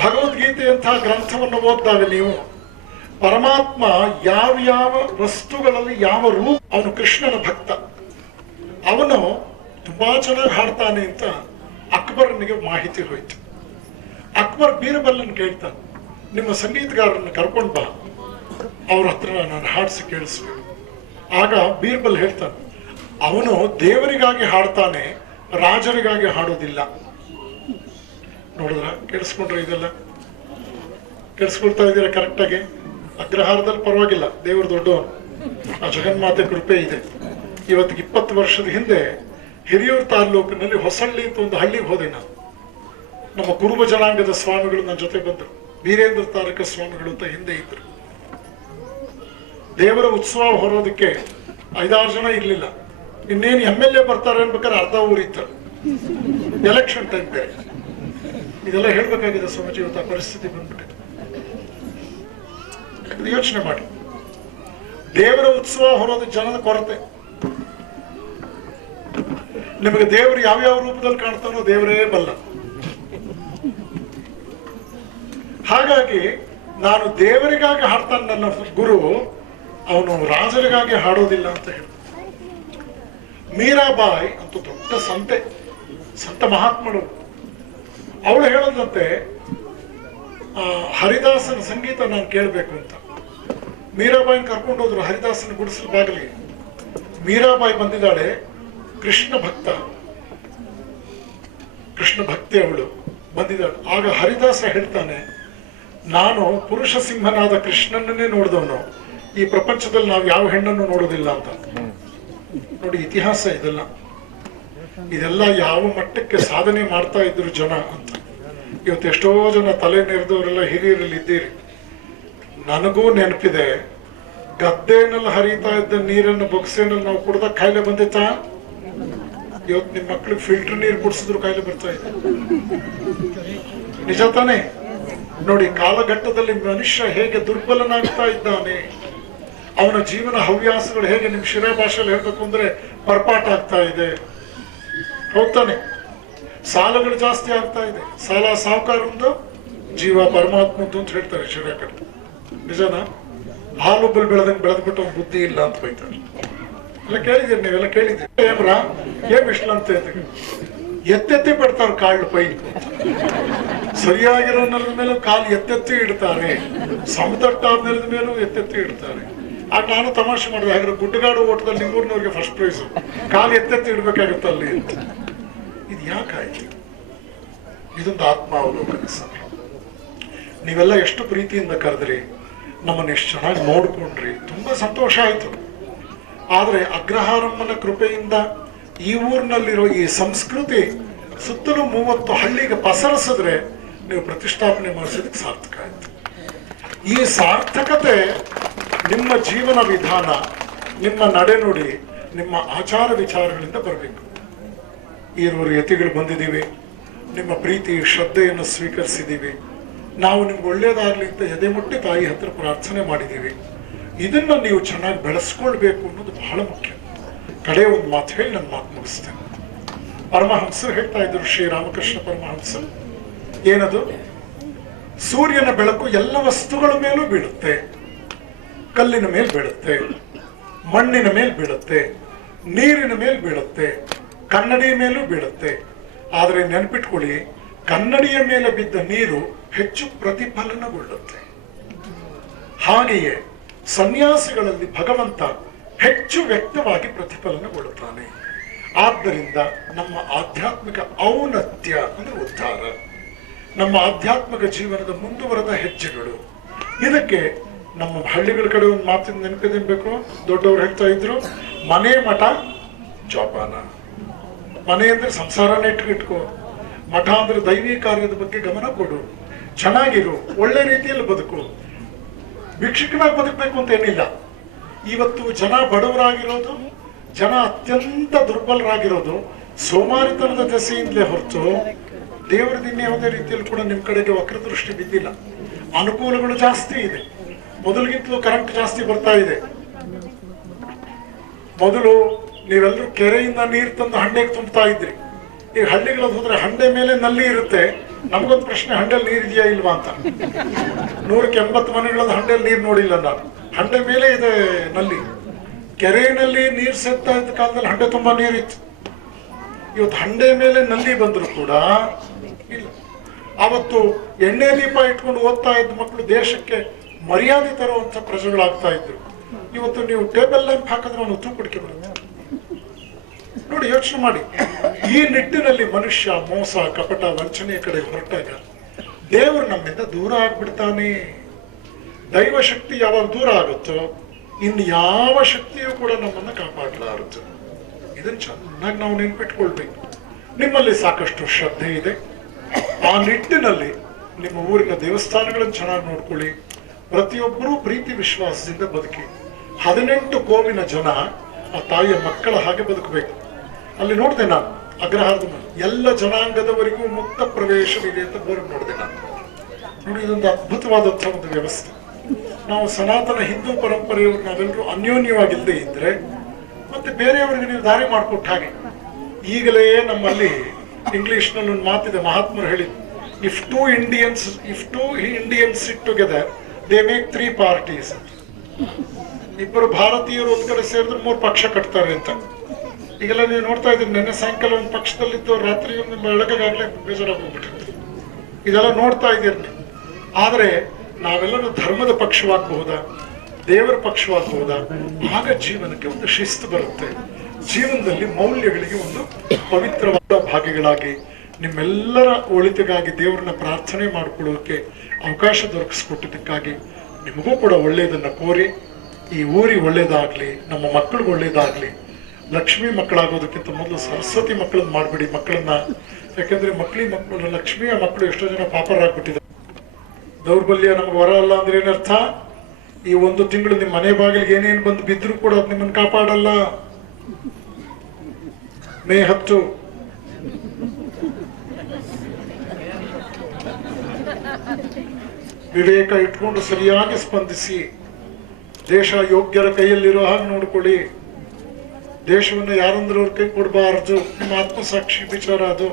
ಭಗವದ್ಗೀತೆಯಂತಹ ಗ್ರಂಥವನ್ನು ಓದಿದಾಗ ನೀವು ಪರಮಾತ್ಮ ಯಾವ ವಸ್ತುಗಳಲ್ಲಿ ಯಾವ ರೂಪ, ಅವನು ಕೃಷ್ಣನ ಭಕ್ತ, ಅವನು ತುಂಬಾ ಚೆನ್ನಾಗಿ ಹಾಡ್ತಾನೆ ಅಂತ ಅಕ್ಬರನಿಗೆ ಮಾಹಿತಿ ಹೋಯ್ತು. ಅಕ್ಬರ್ ಬೀರ್ಬಲ್ಲನ್ನು ಕೇಳ್ತಾನೆ, ನಿಮ್ಮ ಸಂಗೀತಗಾರರನ್ನು ಕರ್ಕೊಂಡು ಬಾ, ಅವ್ರ ಹತ್ರ ನಾನು ಹಾಡಿಸಿ ಕೇಳಿಸ್ಬೇಕು. ಆಗ ಬೀರ್ಬಲ್ ಹೇಳ್ತಾನೆ, ಅವನು ದೇವರಿಗಾಗಿ ಹಾಡ್ತಾನೆ, ರಾಜರಿಗಾಗಿ ಹಾಡೋದಿಲ್ಲ. ನೋಡಿದ್ರ, ಕೇಳಿಸ್ಕೊಂಡ್ರೆ ಇದೆಲ್ಲ ಕೇಳಿಸ್ಕೊಳ್ತಾ ಇದ್ದೀರಾ ಕರೆಕ್ಟಾಗಿ? ಅಗ್ರಹಾರದಲ್ಲಿ ಪರವಾಗಿಲ್ಲ, ದೇವರು ದೊಡ್ಡವನು, ಆ ಜಗನ್ಮಾತೆ ಕೃಪೆ ಇದೆ. ಇವತ್ತಿಗೆ 20 ವರ್ಷದ ಹಿಂದೆ ಹಿರಿಯೂರು ತಾಲ್ಲೂಕಿನಲ್ಲಿ ಹೊಸಳ್ಳಿ ಅಂತ ಒಂದು ಹಳ್ಳಿಗೆ ಹೋದೆ ನಾನು. ನಮ್ಮ ಕುರುಬ ಜನಾಂಗದ ಸ್ವಾಮಿಗಳು ನನ್ನ ಜೊತೆ ಬಂದರು. ವೀರೇಂದ್ರ ತಾರಕ ಸ್ವಾಮಿಗಳು ಅಂತ ಹಿಂದೆ ಇದ್ರು. ದೇವರ ಉತ್ಸವ ಹೊರೋದಕ್ಕೆ 5-6 ಜನ ಇರ್ಲಿಲ್ಲ. ಇನ್ನೇನು MLA ಬರ್ತಾರೆ ಅನ್ಬೇಕಾದ್ರೆ ಅರ್ಧ ಊರಿತ್ತು. ಎಲೆಕ್ಷನ್ ಟೈಮ್ ಬೇರೆ. ಇದೆಲ್ಲ ಹೇಳ್ಬೇಕಾಗಿದೆ ಸ್ವಾಮೀಜಿ, ಇವತ್ತು ಆ ಪರಿಸ್ಥಿತಿ ಬಂದ್ಬಿಟ್ಟಿದೆ. ಯೋಚನೆ ಮಾಡಿ, ದೇವರ ಉತ್ಸವ ಹೊರೋದು ಜನದ ಕೊರತೆ. ನಿಮಗೆ ದೇವರು ಯಾವ್ಯಾವ ರೂಪದಲ್ಲಿ ಕಾಣ್ತಾನೋ ದೇವರೇ ಬಲ್ಲ. ಹಾಗಾಗಿ ನಾನು ದೇವರಿಗಾಗಿ ಹಾಡ್ತಾನೆ ನನ್ನ ಗುರು, ಅವನು ರಾಜರಿಗಾಗಿ ಹಾಡೋದಿಲ್ಲ ಅಂತ ಹೇಳಿ. ಮೀರಾಬಾಯಿ ಅಂತ ದೊಡ್ಡ ಸಂತ ಮಹಾತ್ಮಳು, ಅವಳು ಹೇಳದಂತೆ ಹರಿದಾಸನ ಸಂಗೀತ ನಾನು ಕೇಳಬೇಕು ಅಂತ. ಮೀರಾಬಾಯಿನ ಕರ್ಕೊಂಡು ಹೋದ್ರು ಹರಿದಾಸನ ಗುಡಿಸಲು ಬಾಗಿಲಿಗೆ. ಮೀರಾಬಾಯಿ ಬಂದಿದ್ದಾಳೆ, ಕೃಷ್ಣ ಭಕ್ತಿ ಅವಳು ಬಂದಿದ್ದಾಳೆ. ಆಗ ಹರಿದಾಸ ಹೇಳ್ತಾನೆ, ನಾನು ಪುರುಷ ಸಿಂಹನಾದ ಕೃಷ್ಣನನ್ನೇ ನೋಡಿದವನು, ಈ ಪ್ರಪಂಚದಲ್ಲಿ ನಾವು ಯಾವ ಹೆಣ್ಣನ್ನು ನೋಡೋದಿಲ್ಲ ಅಂತ. ನೋಡಿ, ಇತಿಹಾಸ ಇದೆಲ್ಲ ಯಾವ ಮಟ್ಟಕ್ಕೆ ಸಾಧನೆ ಮಾಡ್ತಾ ಇದ್ರು ಜನ ಅಂತ. ಇವತ್ತು ಎಷ್ಟೋ ಜನ ತಲೆ ನೆರೆದವರೆಲ್ಲ ಹಿರಿಯರಲ್ಲಿ ಇದ್ದೀರಿ. ನನಗೂ ನೆನಪಿದೆ, ಗದ್ದೆನಲ್ಲಿ ಹರಿತಾ ಇದ್ದ ನೀರನ್ನು ಬೊಗಸೆನಲ್ಲಿ ನಾವು ಕುಡ್ದಾಗ ಕಾಯಿಲೆ ಬಂದಿತ್ತಾ? ಇವತ್ತು ನಿಮ್ಮ ಮಕ್ಳಿಗೆ ಫಿಲ್ಟರ್ ನೀರು ಕುಡಿಸಿದ್ರು ಕಾಯಿಲೆ ಬರ್ತಾ ಇದೆ. ನಿಜ ತಾನೇ? ನೋಡಿ, ಕಾಲಘಟ್ಟದಲ್ಲಿ ಮನುಷ್ಯ ಹೇಗೆ ದುರ್ಬಲನಾಗ್ತಾ ಇದ್ದಾನೆ, ಅವನ ಜೀವನ ಹವ್ಯಾಸಗಳು ಹೇಗೆ ನಿಮ್ ಶಿರಾ ಭಾಷೆಯಲ್ಲಿ ಹೇಳ್ಬೇಕು ಅಂದ್ರೆ ಪರ್ಪಾಟ ಆಗ್ತಾ ಇದೆ. ಹೋಗ್ತಾನೆ, ಸಾಲಗಳು ಜಾಸ್ತಿ ಆಗ್ತಾ ಇದೆ. ಸಾಲ ಸಾಹುಕಾರದ್ದು, ಜೀವ ಪರಮಾತ್ಮದ್ದು ಅಂತ ಹೇಳ್ತಾರೆ ಶಿರಾ ಕಡೆ. ನಿಜನಾ? ಹಾಲೊಬ್ಬರು ಬೆಳೆದ್ಬಿಟ್ಟು ಅವ್ನ ಬುದ್ಧಿ ಇಲ್ಲ ಅಂತ ಬೈತಾರೆ. ಎಲ್ಲ ಕೇಳಿದ್ದೀರಿ, ನೀವೆಲ್ಲ ಕೇಳಿದ್ದೀರಿ. ಏನ್ ಇಷ್ಟ ಅಂತ ಎತ್ತೆತ್ತಿ ಬಿಡ್ತಾರೆ ಕಾಳು ಪೈ. ಸರಿಯಾಗಿರೋ ನೆಲದ ಮೇಲೂ ಕಾಲು ಎತ್ತೆತ್ತಿ ಇಡ್ತಾರೆ, ಸಮತಟ್ಟಾದ ನೆಲದ ಮೇಲೂ ಎತ್ತೆತ್ತಿ ಇಡ್ತಾರೆ. ಆಗ ನಾನು ತಮಾಷೆ ಮಾಡಿದೆ, ಹಾಗಾದ್ರೆ ಗುಡ್ಡಗಾಡು ಓಟದಲ್ಲಿ ನಿಮ್ಮೂರಿನವ್ರಿಗೆ ಫಸ್ಟ್ ಪ್ರೈಸ್, ಕಾಲು ಎತ್ತೆತ್ತಿ ಇಡ್ಬೇಕಾಗುತ್ತೆ ಅಲ್ಲಿ ಅಂತ. ಇದು ಯಾಕಾಯ್ತು? ಇದೊಂದು ಆತ್ಮಾವಲೋಕನ ಸಭೆ. ನೀವೆಲ್ಲ ಎಷ್ಟು ಪ್ರೀತಿಯಿಂದ ಕರೆದ್ರಿ, ನಮ್ಮನ್ನು ಎಷ್ಟು ಚೆನ್ನಾಗಿ ನೋಡ್ಕೊಂಡ್ರಿ, ತುಂಬಾ ಸಂತೋಷ ಆಯ್ತು. ಆದ್ರೆ ಅಗ್ರಹಾರಮ್ಮನ ಕೃಪೆಯಿಂದ ಈ ಊರಿನಲ್ಲಿರೋ ಈ ಸಂಸ್ಕೃತಿ ಸುತ್ತಲೂ 30 ಹಳ್ಳಿಗೆ ಪಸರಿಸಿದ್ರೆ ನೀವು ಪ್ರತಿಷ್ಠಾಪನೆ ಮಾಡಿಸಿದಕ್ಕೆ ಸಾರ್ಥಕ ಆಯ್ತು. ಈ ಸಾರ್ಥಕತೆ ನಿಮ್ಮ ಜೀವನ ವಿಧಾನ, ನಿಮ್ಮ ನಡೆನುಡಿ, ನಿಮ್ಮ ಆಚಾರ ವಿಚಾರಗಳಿಂದ ಬರಬೇಕು. ಈರುವರು ಯತಿಗಳು ಬಂದಿದ್ದೀವಿ, ನಿಮ್ಮ ಪ್ರೀತಿ ಶ್ರದ್ಧೆಯನ್ನು ಸ್ವೀಕರಿಸಿದ್ದೀವಿ, ನಾವು ನಿಮ್ಗೆ ಒಳ್ಳೇದಾಗ್ಲಿ ಅಂತ ಎದೆ ಮುಟ್ಟಿ ತಾಯಿ ಹತ್ರ ಪ್ರಾರ್ಥನೆ ಮಾಡಿದ್ದೀವಿ. ಇದನ್ನ ನೀವು ಚೆನ್ನಾಗಿ ಬೆಳೆಸ್ಕೊಳ್ಬೇಕು ಅನ್ನೋದು ಬಹಳ ಮುಖ್ಯ. ಕಡೆ ಒಂದು ಮಾತು ಹೇಳಿ ನನ್ನ ಮಾತು ಮುಗಿಸ್ತೇನೆ. ಪರಮಹಂಸರು ಹೇಳ್ತಾ ಇದ್ರು, ಶ್ರೀರಾಮಕೃಷ್ಣ ಪರಮಹಂಸರು, ಏನದು? ಸೂರ್ಯನ ಬೆಳಕು ಎಲ್ಲ ವಸ್ತುಗಳ ಮೇಲೂ ಬೀಳುತ್ತೆ, ಕಲ್ಲಿನ ಮೇಲೆ ಬೀಳುತ್ತೆ, ಮಣ್ಣಿನ ಮೇಲೆ ಬೀಳುತ್ತೆ, ನೀರಿನ ಮೇಲೆ ಬೀಳುತ್ತೆ, ಕನ್ನಡಿಯ ಮೇಲೂ ಬೀಳುತ್ತೆ. ಆದರೆ ನೆನಪಿಟ್ಕೊಳ್ಳಿ, ಕನ್ನಡಿಯ ಮೇಲೆ ಬಿದ್ದ ನೀರು ಹೆಚ್ಚು ಪ್ರತಿಫಲನಗೊಳ್ಳುತ್ತೆ. ಹಾಗೆಯೇ ಸನ್ಯಾಸಿಗಳಲ್ಲಿ ಭಗವಂತ ಹೆಚ್ಚು ವ್ಯಕ್ತವಾಗಿ ಪ್ರತಿಫಲನಗೊಳ್ಳುತ್ತಾನೆ. ಆದ್ದರಿಂದ ನಮ್ಮ ಆಧ್ಯಾತ್ಮಿಕ ಔನ್ನತ್ಯ ಅಂದ್ರೆ ಉದ್ಧಾರ, ನಮ್ಮ ಆಧ್ಯಾತ್ಮಿಕ ಜೀವನದ ಮುಂದುವರೆದ ಹೆಜ್ಜೆಗಳು. ಇದಕ್ಕೆ ನಮ್ಮ ಹಳ್ಳಿಗಳ ಕಡೆ ಒಂದು ಮಾತಿನ ನೆನಪಿದೇನ್ಬೇಕು, ದೊಡ್ಡವರು ಹೇಳ್ತಾ ಇದ್ರು, ಮನೆ ಮಠ ಜೋಪಾನ. ಮನೆ ಅಂದ್ರೆ ಸಂಸಾರನ ಇಟ್ಕೋ, ಮಠ ಅಂದ್ರೆ ದೈವಿ ಕಾರ್ಯದ ಬಗ್ಗೆ ಗಮನ ಕೊಡು, ಚೆನ್ನಾಗಿರು, ಒಳ್ಳೆ ರೀತಿಯಲ್ಲಿ ಬದುಕು. ಭಿಕ್ಷುಕನಾಗಿ ಬದುಕಬೇಕು ಅಂತ ಏನಿಲ್ಲ. ಇವತ್ತು ಜನ ಬಡವರಾಗಿರೋದು, ಜನ ಅತ್ಯಂತ ದುರ್ಬಲರಾಗಿರೋದು ಸೋಮಾರಿತನದ ದೆಸೆಯಿಂದಲೇ ಹೊರತು ದೇವರದಿನ್ನ ಯಾವುದೇ ರೀತಿಯಲ್ಲಿ ಕೂಡ ನಿಮ್ಮ ಕಡೆಗೆ ವಕ್ರದೃಷ್ಟಿ ಬಿದ್ದಿಲ್ಲ. ಅನುಕೂಲಗಳು ಜಾಸ್ತಿ ಇದೆ. ಮೊದಲಿಗಿಂತಲೂ ಕರೆಂಟ್ ಜಾಸ್ತಿ ಬರ್ತಾ ಇದೆ. ಮೊದಲು ನೀವೆಲ್ಲರೂ ಕೆರೆಯಿಂದ ನೀರು ತಂದು ಹಂಡೆಗೆ ತುಂಬ್ತಾ ಇದ್ರಿ. ಈಗ ಹಳ್ಳಿಗಳದ್ದು ಹೋದ್ರೆ ಹಂಡೆ ಮೇಲೆ ನಲ್ಲಿ ಇರುತ್ತೆ. ನಮಗೊಂದು ಪ್ರಶ್ನೆ, ಹಂಡೆಲ್ ನೀರಿದೆಯಾ ಇಲ್ವಾ ಅಂತ. 180 ಮನೆಗಳದ್ದು ಹಂಡೆಲ್ ನೀರು ನೋಡಿಲ್ಲ ನಾನು. ಹಂಡೆ ಮೇಲೆ ಇದೆ ನಲ್ಲಿ. ಕೆರೆಯಲ್ಲಿ ನೀರು ಸೇರ್ತಾ ಇದ್ದ ಕಾಲದಲ್ಲಿ ಹಂಡೆ ತುಂಬಾ ನೀರಿತ್ತು. ಇವತ್ತು ಹಂಡೆ ಮೇಲೆ ನಲ್ಲಿ ಬಂದ್ರು ಕೂಡ ಇಲ್ಲ. ಅವತ್ತು ಎಣ್ಣೆ ದೀಪ ಇಟ್ಕೊಂಡು ಓದ್ತಾ ಇದ್ದ ಮಕ್ಕಳು ದೇಶಕ್ಕೆ ಮರ್ಯಾದೆ ತರುವಂತ ಪ್ರಜೆಗಳಾಗ್ತಾ ಇದ್ರು. ಇವತ್ತು ನೀವು ಟೇಬಲ್ ಲ್ಯಾಂಪ್ ಹಾಕಿದ್ರೆ ಅವನು ತೂಕಡಿಕೆ ಬರುತ್ತೆ. ನೋಡಿ, ಯೋಚನೆ ಮಾಡಿ. ಈ ನಿಟ್ಟಿನಲ್ಲಿ ಮನುಷ್ಯ ಮೋಸ, ಕಪಟ, ವಂಚನೆಯ ಕಡೆ ಹೊರಟಾಗ ದೇವರು ನಮ್ಮಿಂದ ದೂರ ಆಗ್ಬಿಡ್ತಾನೆ. ದೈವ ಶಕ್ತಿ ಯಾವಾಗ ದೂರ ಆಗುತ್ತೋ ಇನ್ನು ಯಾವ ಶಕ್ತಿಯೂ ಕೂಡ ನಮ್ಮನ್ನ ಕಾಪಾಡಲಾರದು. ಇದನ್ನು ಚೆನ್ನಾಗಿ ನಾವು ನೆನ್ಪಿಟ್ಕೊಳ್ಬೇಕು. ನಿಮ್ಮಲ್ಲಿ ಸಾಕಷ್ಟು ಶ್ರದ್ಧೆ ಇದೆ. ಆ ನಿಟ್ಟಿನಲ್ಲಿ ನಿಮ್ಮ ಊರಿನ ದೇವಸ್ಥಾನಗಳನ್ನು ಚೆನ್ನಾಗಿ ನೋಡ್ಕೊಳ್ಳಿ. ಪ್ರತಿಯೊಬ್ಬರೂ ಪ್ರೀತಿ ವಿಶ್ವಾಸದಿಂದ ಬದುಕಿ. 18 ಕೋವಿನ ಜನ ಆ ತಾಯಿಯ ಮಕ್ಕಳ ಹಾಗೆ ಬದುಕಬೇಕು. ಅಲ್ಲಿ ನೋಡಿದೆ ನಾನು, ಅಗ್ರಹಾರದ ಎಲ್ಲ ಜನಾಂಗದವರಿಗೂ ಮುಕ್ತ ಪ್ರವೇಶವಿದೆ ಅಂತ ಬೋರ್ಡ್ ನೋಡಿದೆ ನಾನು. ನೋಡಿ, ಇದೊಂದು ಅದ್ಭುತವಾದಂತಹ ಒಂದು ವ್ಯವಸ್ಥೆ. ನಾವು ಸನಾತನ ಹಿಂದೂ ಪರಂಪರೆಯವರು ನಾವೆಲ್ಲರೂ ಅನ್ಯೋನ್ಯವಾಗಿಲ್ಲದೆ ಇದ್ರೆ ಮತ್ತೆ ಬೇರೆಯವರಿಗೆ ನೀವು ದಾರಿ ಮಾಡಿಕೊಟ್ಟ ಹಾಗೆ. ಈಗಲೇ ನಮ್ಮಲ್ಲಿ ಇಂಗ್ಲಿಷ್ನಲ್ಲಿ ಒಂದು ಮಾತಿದೆ, ಮಹಾತ್ಮರು ಹೇಳಿದ್ರು, if two Indians sit together they make 3 parties. ಇಬ್ಬರು ಭಾರತೀಯರು ಒಂದ್ ಕಡೆ ಸೇರಿದ್ರೆ 3 ಪಕ್ಷ ಕಟ್ತಾರೆ ಅಂತ. ಈಗೆಲ್ಲ ನೀವು ನೋಡ್ತಾ ಇದ್ದೀರಿ, ನಿನ್ನೆ ಸಾಯಂಕಾಲ ಒಂದು ಪಕ್ಷದಲ್ಲಿದ್ದು ರಾತ್ರಿ ಒಂದು ಬೆಳಗಾಗ್ಲೇ ಬೇಜಾರಾಗೋಗ್ಬಿಟ್ಟಿರುತ್ತೆ. ಇದೆಲ್ಲ ನೋಡ್ತಾ ಇದ್ದೀರಿ ನೀವು. ಆದ್ರೆ ನಾವೆಲ್ಲರೂ ಧರ್ಮದ ಪಕ್ಷವಾಗಬಹುದಾ, ದೇವರ ಪಕ್ಷವಾಗಬಹುದಾ? ಆಗ ಜೀವನಕ್ಕೆ ಒಂದು ಶಿಸ್ತು ಬರುತ್ತೆ. ಜೀವನದಲ್ಲಿ ಮೌಲ್ಯಗಳಿಗೆ ಒಂದು ಪವಿತ್ರವಾದ ಭಾಗಗಳಾಗಿ ನಿಮ್ಮೆಲ್ಲರ ಒಳಿತಿಗಾಗಿ ದೇವರನ್ನ ಪ್ರಾರ್ಥನೆ ಮಾಡಿಕೊಳ್ಳೋಕೆ ಅವಕಾಶ ದೊರಕಿಸ್ಕೊಟ್ಟಿದ್ದಕ್ಕಾಗಿ ನಿಮಗೂ ಕೂಡ ಒಳ್ಳೆಯದನ್ನ ಕೋರಿ, ಈ ಊರಿಗೆ ಒಳ್ಳೇದಾಗ್ಲಿ, ನಮ್ಮ ಮಕ್ಕಳಿಗೆ ಒಳ್ಳೇದಾಗ್ಲಿ. ಲಕ್ಷ್ಮಿ ಮಕ್ಕಳಾಗೋದಕ್ಕಿಂತ ಮೊದಲು ಸರಸ್ವತಿ ಮಕ್ಕಳನ್ನ ಮಾಡ್ಬಿಡಿ ಮಕ್ಕಳನ್ನ. ಯಾಕಂದ್ರೆ ಮಕ್ಕಳು ಲಕ್ಷ್ಮಿಯ ಮಕ್ಕಳು ಎಷ್ಟೋ ಜನ ಪಾಪರಾಗ್ಬಿಟ್ಟಿದ್ದಾರೆ. ದೌರ್ಬಲ್ಯ ನಮ್ಗೆ ವರ ಅಲ್ಲ ಅಂದ್ರೆ ಏನರ್ಥ? ಈ 1 ತಿಂಗಳು ನಿಮ್ಮ ಮನೆ ಬಾಗಿಲಿಗೆ ಏನೇನು ಬಂದು ಬಿದ್ದರೂ ಕೂಡ ಅದು ನಿಮ್ಮನ್ನು ಕಾಪಾಡಲ್ಲ. ಮೇ 10 ವಿವೇಕ ಇಟ್ಕೊಂಡು ಸರಿಯಾಗಿ ಸ್ಪಂದಿಸಿ. ದೇಶ ಯೋಗ್ಯರ ಕೈಯಲ್ಲಿರೋ ಹಾಗೆ ನೋಡ್ಕೊಳ್ಳಿ. ದೇಶವನ್ನು ಯಾರಂದ್ರೆ ಅವ್ರ ಕೈ ಕೊಡಬಾರದು. ನಿಮ್ಮ ಆತ್ಮಸಾಕ್ಷಿ ವಿಚಾರ ಅದು.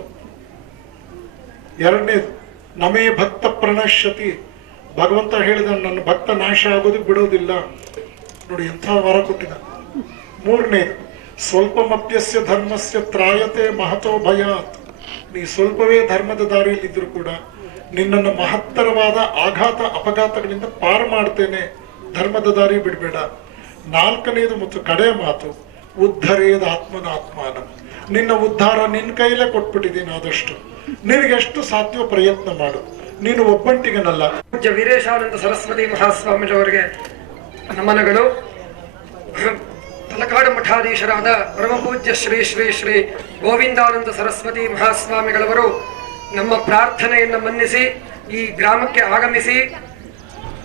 2ನೇದು, ನಮೇ ಭಕ್ತ ಪ್ರಣಶ್ಯತಿ. ಭಗವಂತ ಹೇಳಿದ, ನನ್ನ ಭಕ್ತ ನಾಶ ಆಗೋದಕ್ಕೆ ಬಿಡೋದಿಲ್ಲ. ನೋಡಿ ಎಂಥ ವರ ಕೊಟ್ಟಿದ. 3ನೇದು, ಸ್ವಲ್ಪ ಮಧ್ಯಸ್ಯ ಧರ್ಮಸ್ಯ ತ್ರಾಯತೆ ಮಹತೋ ಭಯಾತ್. ನೀ ಸ್ವಲ್ಪವೇ ಧರ್ಮದ ದಾರಿಯಲ್ಲಿದ್ರು ಕೂಡ ನಿನ್ನನ್ನು ಮಹತ್ತರವಾದ ಆಘಾತ ಅಪಘಾತಗಳಿಂದ ಪಾರು ಮಾಡ್ತೇನೆ. ಧರ್ಮದ ದಾರಿ ಬಿಡಬೇಡ. 4ನೇದು ಮತ್ತು ಕಡೆಯ ಮಾತು, ಉದ್ಧರೇದ ಆತ್ಮನಾತ್ಮಾನ. ನಿನ್ನ ಉದ್ಧಾರ ನಿನ್ನ ಕೈಲೇ ಕೊಟ್ಬಿಟ್ಟಿದ್ದೀನಿ. ಆದಷ್ಟು ನಿನಗೆಷ್ಟು ಸಾಧ್ಯ ಪ್ರಯತ್ನ ಮಾಡು. ನೀನು ಒಬ್ಬಂಟಿಗನಲ್ಲ. ಪೂಜ್ಯ ವೀರೇಶಾನಂದ ಸರಸ್ವತಿ ಮಹಾಸ್ವಾಮಿಗಳವರಿಗೆ ನಮನಗಳು. ತಲಕಾಡು ಮಠಾಧೀಶರಾದ ಪರಮಪೂಜ್ಯ ಶ್ರೀ ಶ್ರೀ ಶ್ರೀ ಗೋವಿಂದಾನಂದ ಸರಸ್ವತಿ ಮಹಾಸ್ವಾಮಿಗಳವರು ನಮ್ಮ ಪ್ರಾರ್ಥನೆಯನ್ನು ಮನ್ನಿಸಿ ಈ ಗ್ರಾಮಕ್ಕೆ ಆಗಮಿಸಿ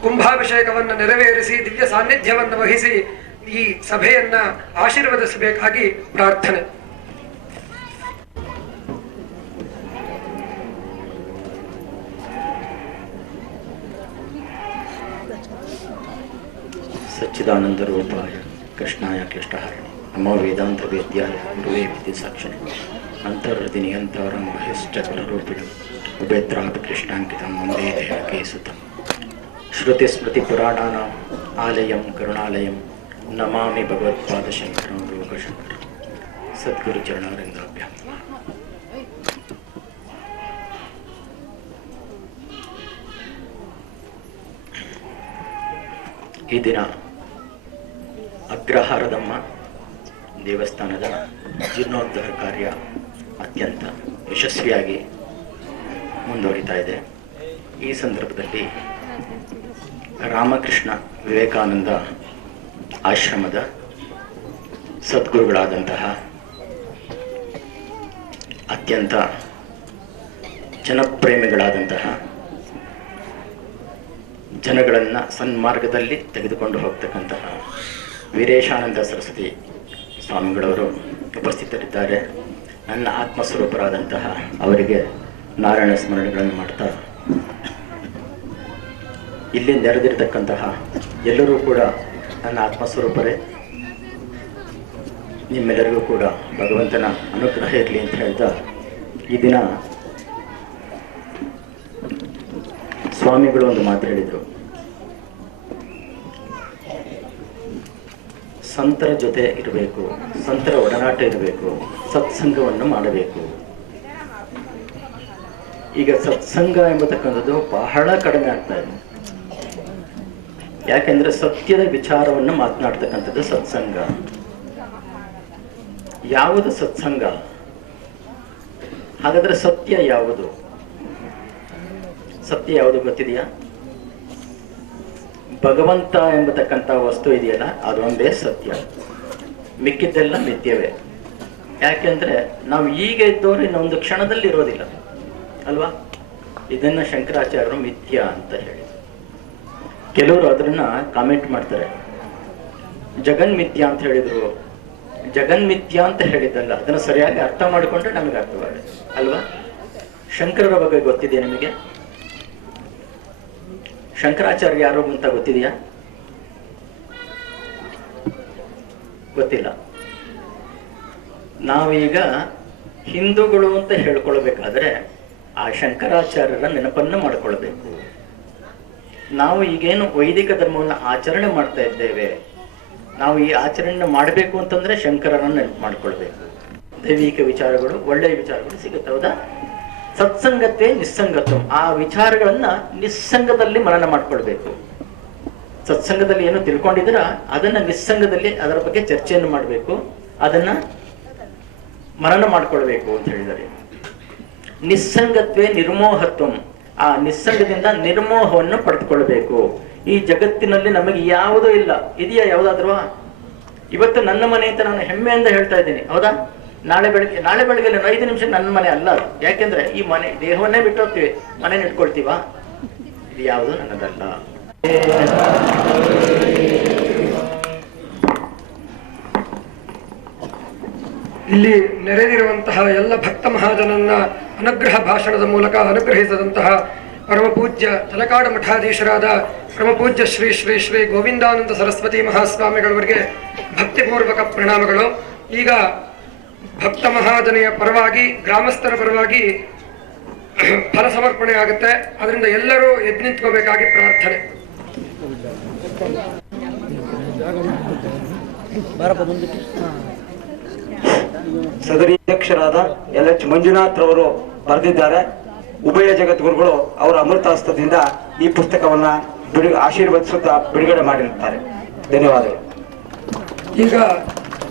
ಕುಂಭಾಭಿಷೇಕವನ್ನು ನೆರವೇರಿಸಿ ದಿವ್ಯ ಸಾನ್ನಿಧ್ಯವನ್ನು ವಹಿಸಿ ಈ ಸಭೆಯನ್ನ ಆಶೀರ್ವದಿಸಬೇಕಾಗಿ ಪ್ರಾರ್ಥನೆ. ಸಚ್ಚಿದಾನಂದ ರೂಪಾಯ ಕೃಷ್ಣಾಯ ಕ್ಲಿಷ್ಟಹಾರಿಣಿ ನಮೋ ವೇದಾಂತ ವೇದ್ಯಾಯ ಗುರುವೇ ವಿದ್ಯೆ ಸಾಕ್ಷಿಣಿ ಅಂತರ್ಹೃದಿ ನಿಯಂತರಂ ಬಹಿಶ್ಚಕ್ರರೂಪಿಣಂ ಉಭೇತ್ರಾಪಿ ಕೃಷ್ಣಾಂಕಿತಂ ವಂದೇ ದೇಹಕೇಸುತಂ ಶ್ರುತಿಸ್ಮೃತಿಪುರಾಣಾನಾಂ ಆಲಯಂ ಕರುಣಾಲಯಂ ನಮಾಮಿ ಭಗವತ್ಪಾದಶಂಕರಂ ಲೋಕಶಂಕರಂ ಸದ್ಗುರುಚರಣಾರಿಂದಾಭ್ಯಾಂ ನಮಃ. ಈ ದಿನ ಅಗ್ರಹಾರದಮ್ಮ ದೇವಸ್ಥಾನದ ಜೀರ್ಣೋದ್ಧಾರ ಕಾರ್ಯ ಅತ್ಯಂತ ಯಶಸ್ವಿಯಾಗಿ ಮುಂದುವರಿತಾ ಇದೆ. ಈ ಸಂದರ್ಭದಲ್ಲಿ ರಾಮಕೃಷ್ಣ ವಿವೇಕಾನಂದ ಆಶ್ರಮದ ಸದ್ಗುರುಗಳಾದಂತಹ ಅತ್ಯಂತ ಜನಪ್ರೇಮಿಗಳಾದಂತಹ ಜನಗಳನ್ನು ಸನ್ಮಾರ್ಗದಲ್ಲಿ ತೆಗೆದುಕೊಂಡು ಹೋಗ್ತಕ್ಕಂತಹ ವೀರೇಶಾನಂದ ಸರಸ್ವತಿ ಸ್ವಾಮಿಗಳವರು ಉಪಸ್ಥಿತರಿದ್ದಾರೆ. ನನ್ನ ಆತ್ಮಸ್ವರೂಪರಾದಂತಹ ಅವರಿಗೆ ನಾರಾಯಣ ಸ್ಮರಣೆಗಳನ್ನು ಮಾಡ್ತಾ ಇಲ್ಲಿ ನೆರೆದಿರತಕ್ಕಂತಹ ಎಲ್ಲರೂ ಕೂಡ ನನ್ನ ಆತ್ಮಸ್ವರೂಪರೇ. ನಿಮ್ಮೆಲ್ಲರಿಗೂ ಕೂಡ ಭಗವಂತನ ಅನುಗ್ರಹ ಇರಲಿ ಅಂತ ಹೇಳ್ತಾ ಈ ದಿನ ಸ್ವಾಮಿಗಳು ಒಂದು ಮಾತು ಹೇಳಿದರು. ಸಂತರ ಜೊತೆ ಇರಬೇಕು, ಸಂತರ ಒಡನಾಟ ಇರಬೇಕು, ಸತ್ಸಂಗವನ್ನು ಮಾಡಬೇಕು. ಈಗ ಸತ್ಸಂಗ ಎಂಬತಕ್ಕಂಥದ್ದು ಬಹಳ ಕಡಿಮೆ ಆಗ್ತಾ ಇದೆ. ಯಾಕೆಂದ್ರೆ ಸತ್ಯದ ವಿಚಾರವನ್ನು ಮಾತನಾಡ್ತಕ್ಕಂಥದ್ದು ಸತ್ಸಂಗ. ಯಾವುದು ಸತ್ಸಂಗ? ಹಾಗಾದ್ರೆ ಸತ್ಯ ಯಾವುದು? ಸತ್ಯ ಯಾವುದು ಗೊತ್ತಿದೆಯಾ? ಭಗವಂತ ಎಂಬತಕ್ಕಂಥ ವಸ್ತು ಇದೆಯಲ್ಲ, ಅದೊಂದೇ ಸತ್ಯ, ಮಿಕ್ಕಿದ್ದೆಲ್ಲ ಮಿಥ್ಯವೇ. ಯಾಕೆಂದ್ರೆ ನಾವು ಈಗ ಇದ್ದವರು ಇನ್ನೊಂದು ಕ್ಷಣದಲ್ಲಿ ಇರೋದಿಲ್ಲ ಅಲ್ವಾ? ಇದನ್ನ ಶಂಕರಾಚಾರ್ಯರು ಮಿಥ್ಯ ಅಂತ ಹೇಳಿ, ಕೆಲವರು ಅದನ್ನ ಕಾಮೆಂಟ್ ಮಾಡ್ತಾರೆ. ಜಗನ್ಮಿಥ್ಯ ಅಂತ ಹೇಳಿದ್ರು. ಜಗನ್ಮಿಥ್ಯ ಅಂತ ಹೇಳಿದ್ದಲ್ಲ, ಅದನ್ನು ಸರಿಯಾಗಿ ಅರ್ಥ ಮಾಡಿಕೊಂಡ್ರೆ ನಮಗೆ ಅರ್ಥವಾಗುತ್ತೆ ಅಲ್ವಾ? ಶಂಕರರ ಬಗ್ಗೆ ಗೊತ್ತಿದೆ ನಿಮಗೆ? ಶಂಕರಾಚಾರ್ಯ ಯಾರು ಅಂತ ಗೊತ್ತಿದೆಯಾ? ಗೊತ್ತಿಲ್ಲ. ನಾವೀಗ ಹಿಂದೂಗಳು ಅಂತ ಹೇಳ್ಕೊಳ್ಬೇಕಾದ್ರೆ ಆ ಶಂಕರಾಚಾರ್ಯರ ನೆನಪನ್ನು ಮಾಡಿಕೊಳ್ಬೇಕು. ನಾವು ಈಗೇನು ವೈದಿಕ ಧರ್ಮವನ್ನು ಆಚರಣೆ ಮಾಡ್ತಾ ಇದ್ದೇವೆ, ನಾವು ಈ ಆಚರಣೆ ಮಾಡಬೇಕು ಅಂತಂದ್ರೆ ಶಂಕರರನ್ನು ನೆನಪು ಮಾಡ್ಕೊಳ್ಬೇಕು. ದೈವಿಕ ವಿಚಾರಗಳು, ಒಳ್ಳೆಯ ವಿಚಾರಗಳು ಸಿಗುತ್ತೆ, ಹೌದಾ? ಸತ್ಸಂಗತೆ ನಿಸ್ಸಂಗತ್ವ, ಆ ವಿಚಾರಗಳನ್ನ ನಿಸ್ಸಂಗದಲ್ಲಿ ಮನನ ಮಾಡ್ಕೊಳ್ಬೇಕು. ಸತ್ಸಂಗದಲ್ಲಿ ಏನು ತಿಳ್ಕೊಂಡಿದ್ರ ಅದನ್ನ ನಿಸ್ಸಂಗದಲ್ಲಿ ಅದರ ಬಗ್ಗೆ ಚರ್ಚೆಯನ್ನು ಮಾಡಬೇಕು, ಅದನ್ನ ಮನನ ಮಾಡ್ಕೊಳ್ಬೇಕು ಅಂತ ಹೇಳಿದ್ದಾರೆ. ನಿಸ್ಸಂಗತ್ವೇ ನಿರ್ಮೋಹತ್ವ, ಆ ನಿಸ್ಸಂಗದಿಂದ ನಿರ್ಮೋಹವನ್ನು ಪಡೆದುಕೊಳ್ಬೇಕು. ಈ ಜಗತ್ತಿನಲ್ಲಿ ನಮಗೆ ಯಾವುದೂ ಇಲ್ಲ. ಇದೆಯಾ ಯಾವುದಾದ್ರೂ? ಇವತ್ತು ನನ್ನ ಮನೆ ಅಂತ ನಾನು ಹೆಮ್ಮೆಯಿಂದ ಹೇಳ್ತಾ ಇದ್ದೀನಿ, ಹೌದಾ? ನಾಳೆ ಬೆಳಗ್ಗೆ 5 ನಿಮಿಷ ನನ್ನ ಮನೆ ಅಲ್ಲ ಅದು. ಯಾಕೆಂದ್ರೆ ಈ ಮನೆ ದೇಹವನ್ನೇ ಬಿಟ್ಟು ಹೋಗ್ತೀವಿ, ಮನೆ ಇಟ್ಕೊಳ್ತೀವ? ಇದು ಯಾವುದು ನನ್ನದಲ್ಲ. ಇಲ್ಲಿ ನೆರೆದಿರುವಂತಹ ಎಲ್ಲ ಭಕ್ತ ಮಹಾಜನನ್ನ ಅನುಗ್ರಹ ಭಾಷಣದ ಮೂಲಕ ಅನುಗ್ರಹಿಸಿದಂತಹ ಪರಮಪೂಜ್ಯ ತಲಕಾಡು ಮಠಾಧೀಶರಾದ ಪರಮಪೂಜ್ಯ ಶ್ರೀ ಶ್ರೀ ಶ್ರೀ ಗೋವಿಂದಾನಂದ ಸರಸ್ವತಿ ಮಹಾಸ್ವಾಮಿಗಳವರಿಗೆ ಭಕ್ತಿಪೂರ್ವಕ ಪ್ರಣಾಮಗಳು. ಈಗ ಭಕ್ತ ಮಹಾಜನೆಯ ಪರವಾಗಿ, ಗ್ರಾಮಸ್ಥರ ಪರವಾಗಿ ಫಲ ಸಮರ್ಪಣೆ ಆಗುತ್ತೆ. ಅದರಿಂದ ಎಲ್ಲರೂ ಎದ್ದು ನಿಂತ್ಕೋಬೇಕಾಗಿ ಪ್ರಾರ್ಥನೆ. ಸದರಿ ಅಧ್ಯಕ್ಷರಾದ LH ಮಂಜುನಾಥ್ ರವರು ಬರೆದಿದ್ದಾರೆ. ಉಭಯ ಜಗದ್ಗುರುಗಳು ಅವರ ಅಮೃತಾಸ್ತದಿಂದ ಈ ಪುಸ್ತಕವನ್ನ ಆಶೀರ್ವದಿಸುತ್ತಾ ಬಿಡುಗಡೆ ಮಾಡಿರುತ್ತಾರೆ. ಧನ್ಯವಾದಗಳು. ಈಗ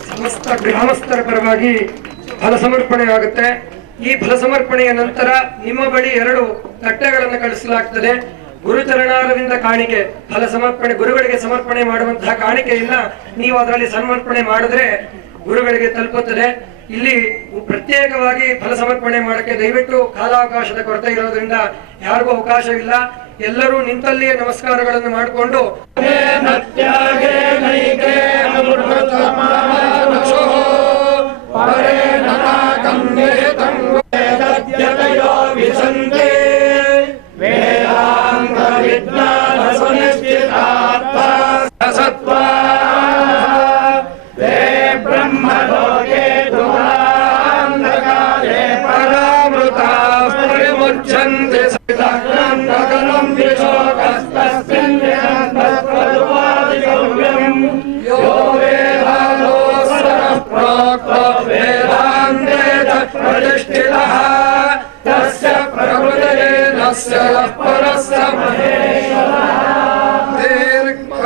ಸಮಸ್ತ ಗ್ರಾಮಸ್ಥರ ಪರವಾಗಿ ಫಲ ಸಮರ್ಪಣೆ ಆಗುತ್ತೆ. ಈ ಫಲ ಸಮರ್ಪಣೆಯ ನಂತರ ನಿಮ್ಮ ಬಳಿ 2 ತಟ್ಟೆಗಳನ್ನು ಕಳಿಸಲಾಗ್ತದೆ. ಗುರುಚರಣಾರವಿಂದ ಕಾಣಿಕೆ ಫಲ ಸಮರ್ಪಣೆ ಗುರುಗಳಿಗೆ ಸಮರ್ಪಣೆ ಮಾಡುವಂತಹ ಕಾಣಿಕೆಯನ್ನ ನೀವು ಅದರಲ್ಲಿ ಸಮರ್ಪಣೆ ಮಾಡಿದ್ರೆ ಗುರುಗಳಿಗೆ ತಲುಪುತ್ತದೆ. ಇಲ್ಲಿ ಪ್ರತ್ಯೇಕವಾಗಿ ಫಲ ಸಮರ್ಪಣೆ ಮಾಡಕ್ಕೆ ದಯವಿಟ್ಟು ಕಾಲಾವಕಾಶದ ಕೊರತೆ ಇರೋದ್ರಿಂದ ಯಾರಿಗೂ ಅವಕಾಶವಿಲ್ಲ. ಎಲ್ಲರೂ ನಿಂತಲ್ಲಿಯೇ ನಮಸ್ಕಾರಗಳನ್ನು ಮಾಡಿಕೊಂಡು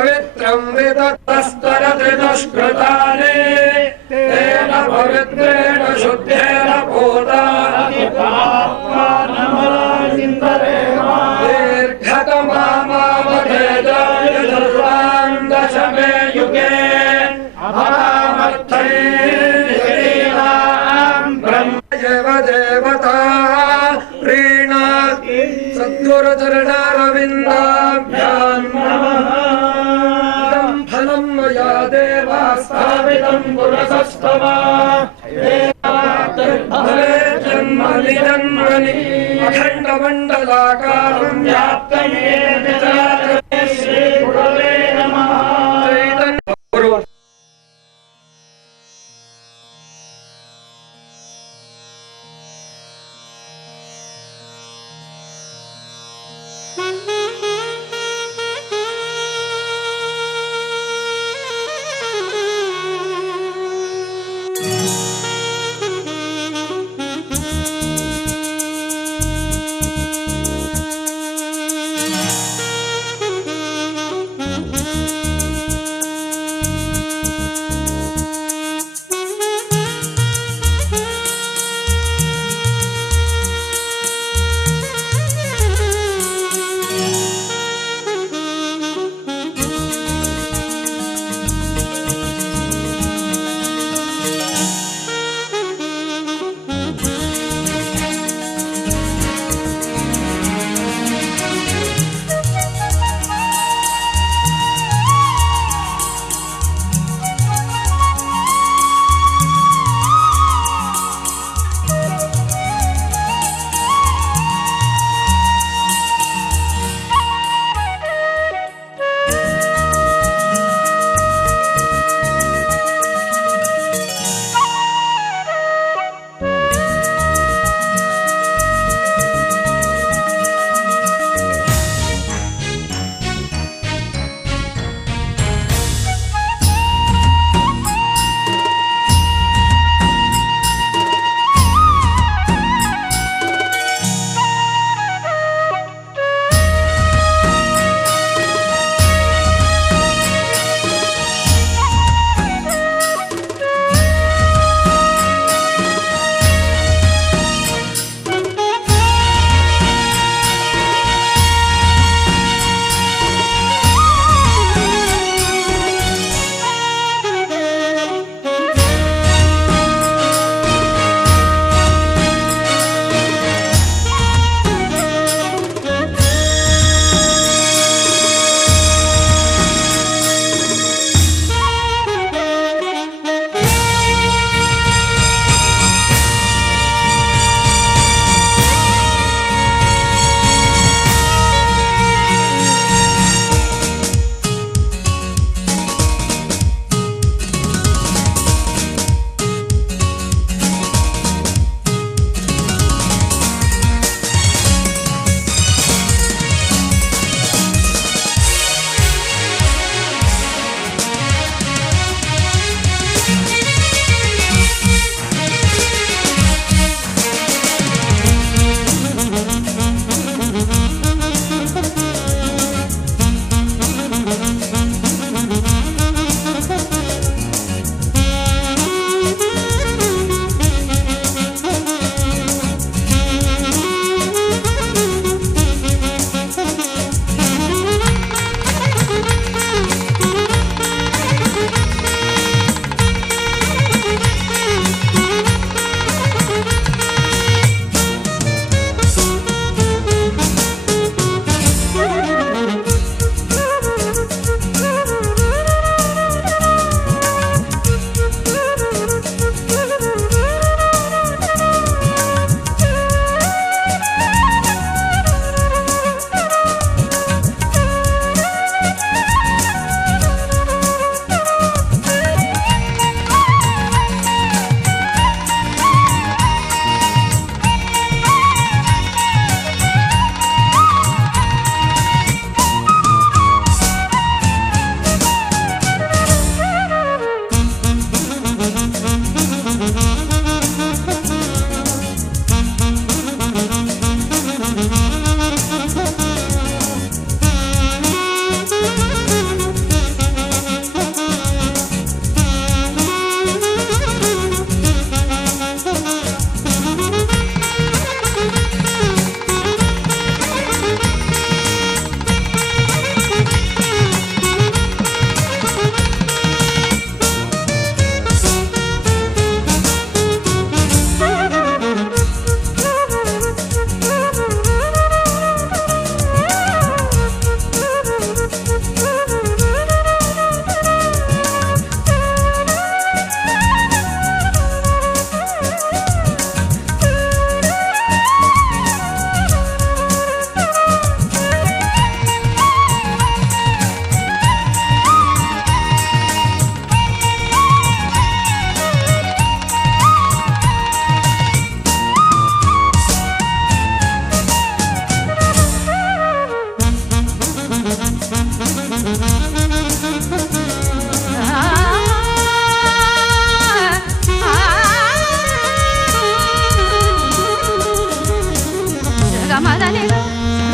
पवित्रं विदत्तस्तरत्रिदुष्कृतानि तेन पवित्रेण शुद्धेन भूता दीर्घतमामावधेजाय दशमे युगे ब्रह्मैव देवता प्रीणाति सद्गुरुचरणारविन्दाभ्यां नमः। इदं फलं मया देवा स्थापितं पुरसस्तवा भवे जन्मनि जन्मनि अखण्डमण्डलाकारं व्याप्तं येन चराचरं श्रीगुरवे नमः। चैतन्य गुरु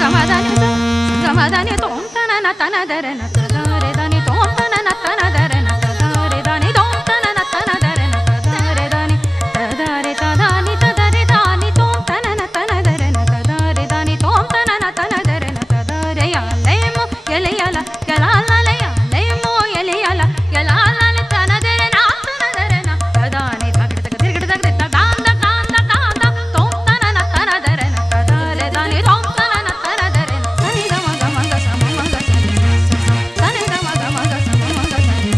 ಗಮದನಿ ಗಮದನಿ ತೋಂತನ ತನದರನ ತದರೆ ದನಿ ತೋಂತನ ತನದರನ ತದರೆ ದನಿ ತೋಂತನ ತನದರನ ತದರೆ ದನಿ ತದರೆ ತದಾನಿ ತದರೆ ದಾನಿ ತೋಂತನ ತನದರನ ತದರೆ ದನಿ ತೋಂತನ ತನದರನ ತದರೆ ಯಾಲೇಮು ಎಲೆಯಲ ಯಲಾಲಯ ಲೇಮು ಎಲೆಯಲ ಯಲಾಲಲ ತನದರನ ತನದರನ ತದಾನಿ ತಗಡ ತಿರುಗಡ ತಗದ ಕಾಂದ ಕಾಂದ ಕಾಂದ ತೋಂತನ ತನದರನ ತದರೆ ದನಿ ತೋಂತನ ತನದರನ ಸನಿ ಗಮ ಗಮ ಗ ಸಮ ಗ ಸನಿ ಸನಿ ಗಮ ಗಮ ಗ ಸಮ ಗ ಸನಿ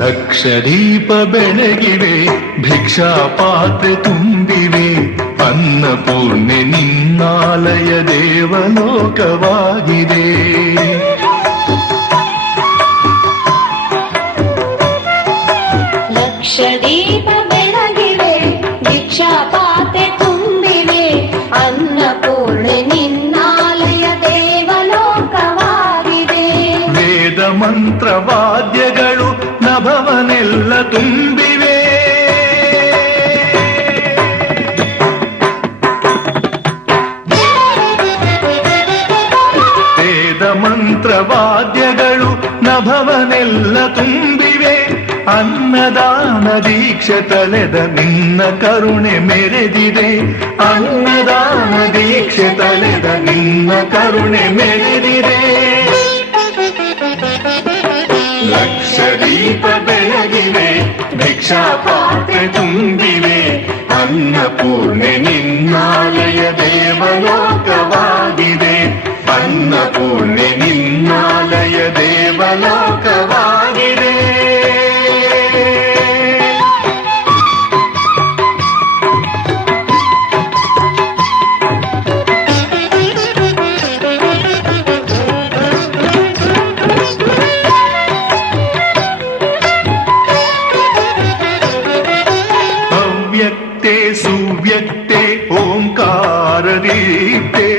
ಲಕ್ಷ ದೀಪ ಬೆಳಗಿವೆ, ಭಿಕ್ಷಾ ಪಾತ್ರೆ ತುಂಬಿವೆ, ಅನ್ನಪೂರ್ಣೆ ನಿನ್ನಾಲಯ ದೇವಲೋಕವಾಗಿದೆ. ಲಕ್ಷ ದೀಪ ಬೆಳಗಿವೆ, ಭಿಕ್ಷಾ ಪಾತ್ರೆ ತುಂಬಿವೆ, ಅನ್ನಪೂರ್ಣೆ ನಿನ್ನಾಲಯ ದೇವಲೋಕವಾಗಿದೆ. ವೇದ ಮಂತ್ರ ವಾದ್ಯಗಳು ನಭವನೆಲ್ಲ ತುಂಬಿವೆ, ವೇದ ಮಂತ್ರ ವಾದ್ಯಗಳು ನಭವನೆಲ್ಲ ತುಂಬಿವೆ. ಅನ್ನದಾನ ದೀಕ್ಷೆ ತಳೆದ ನಿನ್ನ ಕರುಣೆ ಮೆರೆದಿದೆ, ಅನ್ನದಾನ ದೀಕ್ಷೆ ತಳೆದ ನಿನ್ನ ಕರುಣೆ ಮೆರೆದಿದೆ. ಲಕ್ಷ ದೀಪ ಬೆಳಗಿವೆ, ಭಿಕ್ಷಾ ಪಾತ್ರೆ ತುಂಬಿವೆ, ಅನ್ನಪೂರ್ಣೆ ನಿನ್ನಾಲಯ ದೇವಲೋಕವಾಗಿದೆ, ಅನ್ನಪೂರ್ಣೆ ನಿನ್ನಾಲಯ ದೇವಲೋಕವಾಗಿದೆ. ಅವ್ಯಕ್ತೆ ಸುವ್ಯಕ್ತೆ ಓಂಕಾರ ದೀಪ್ತೆ,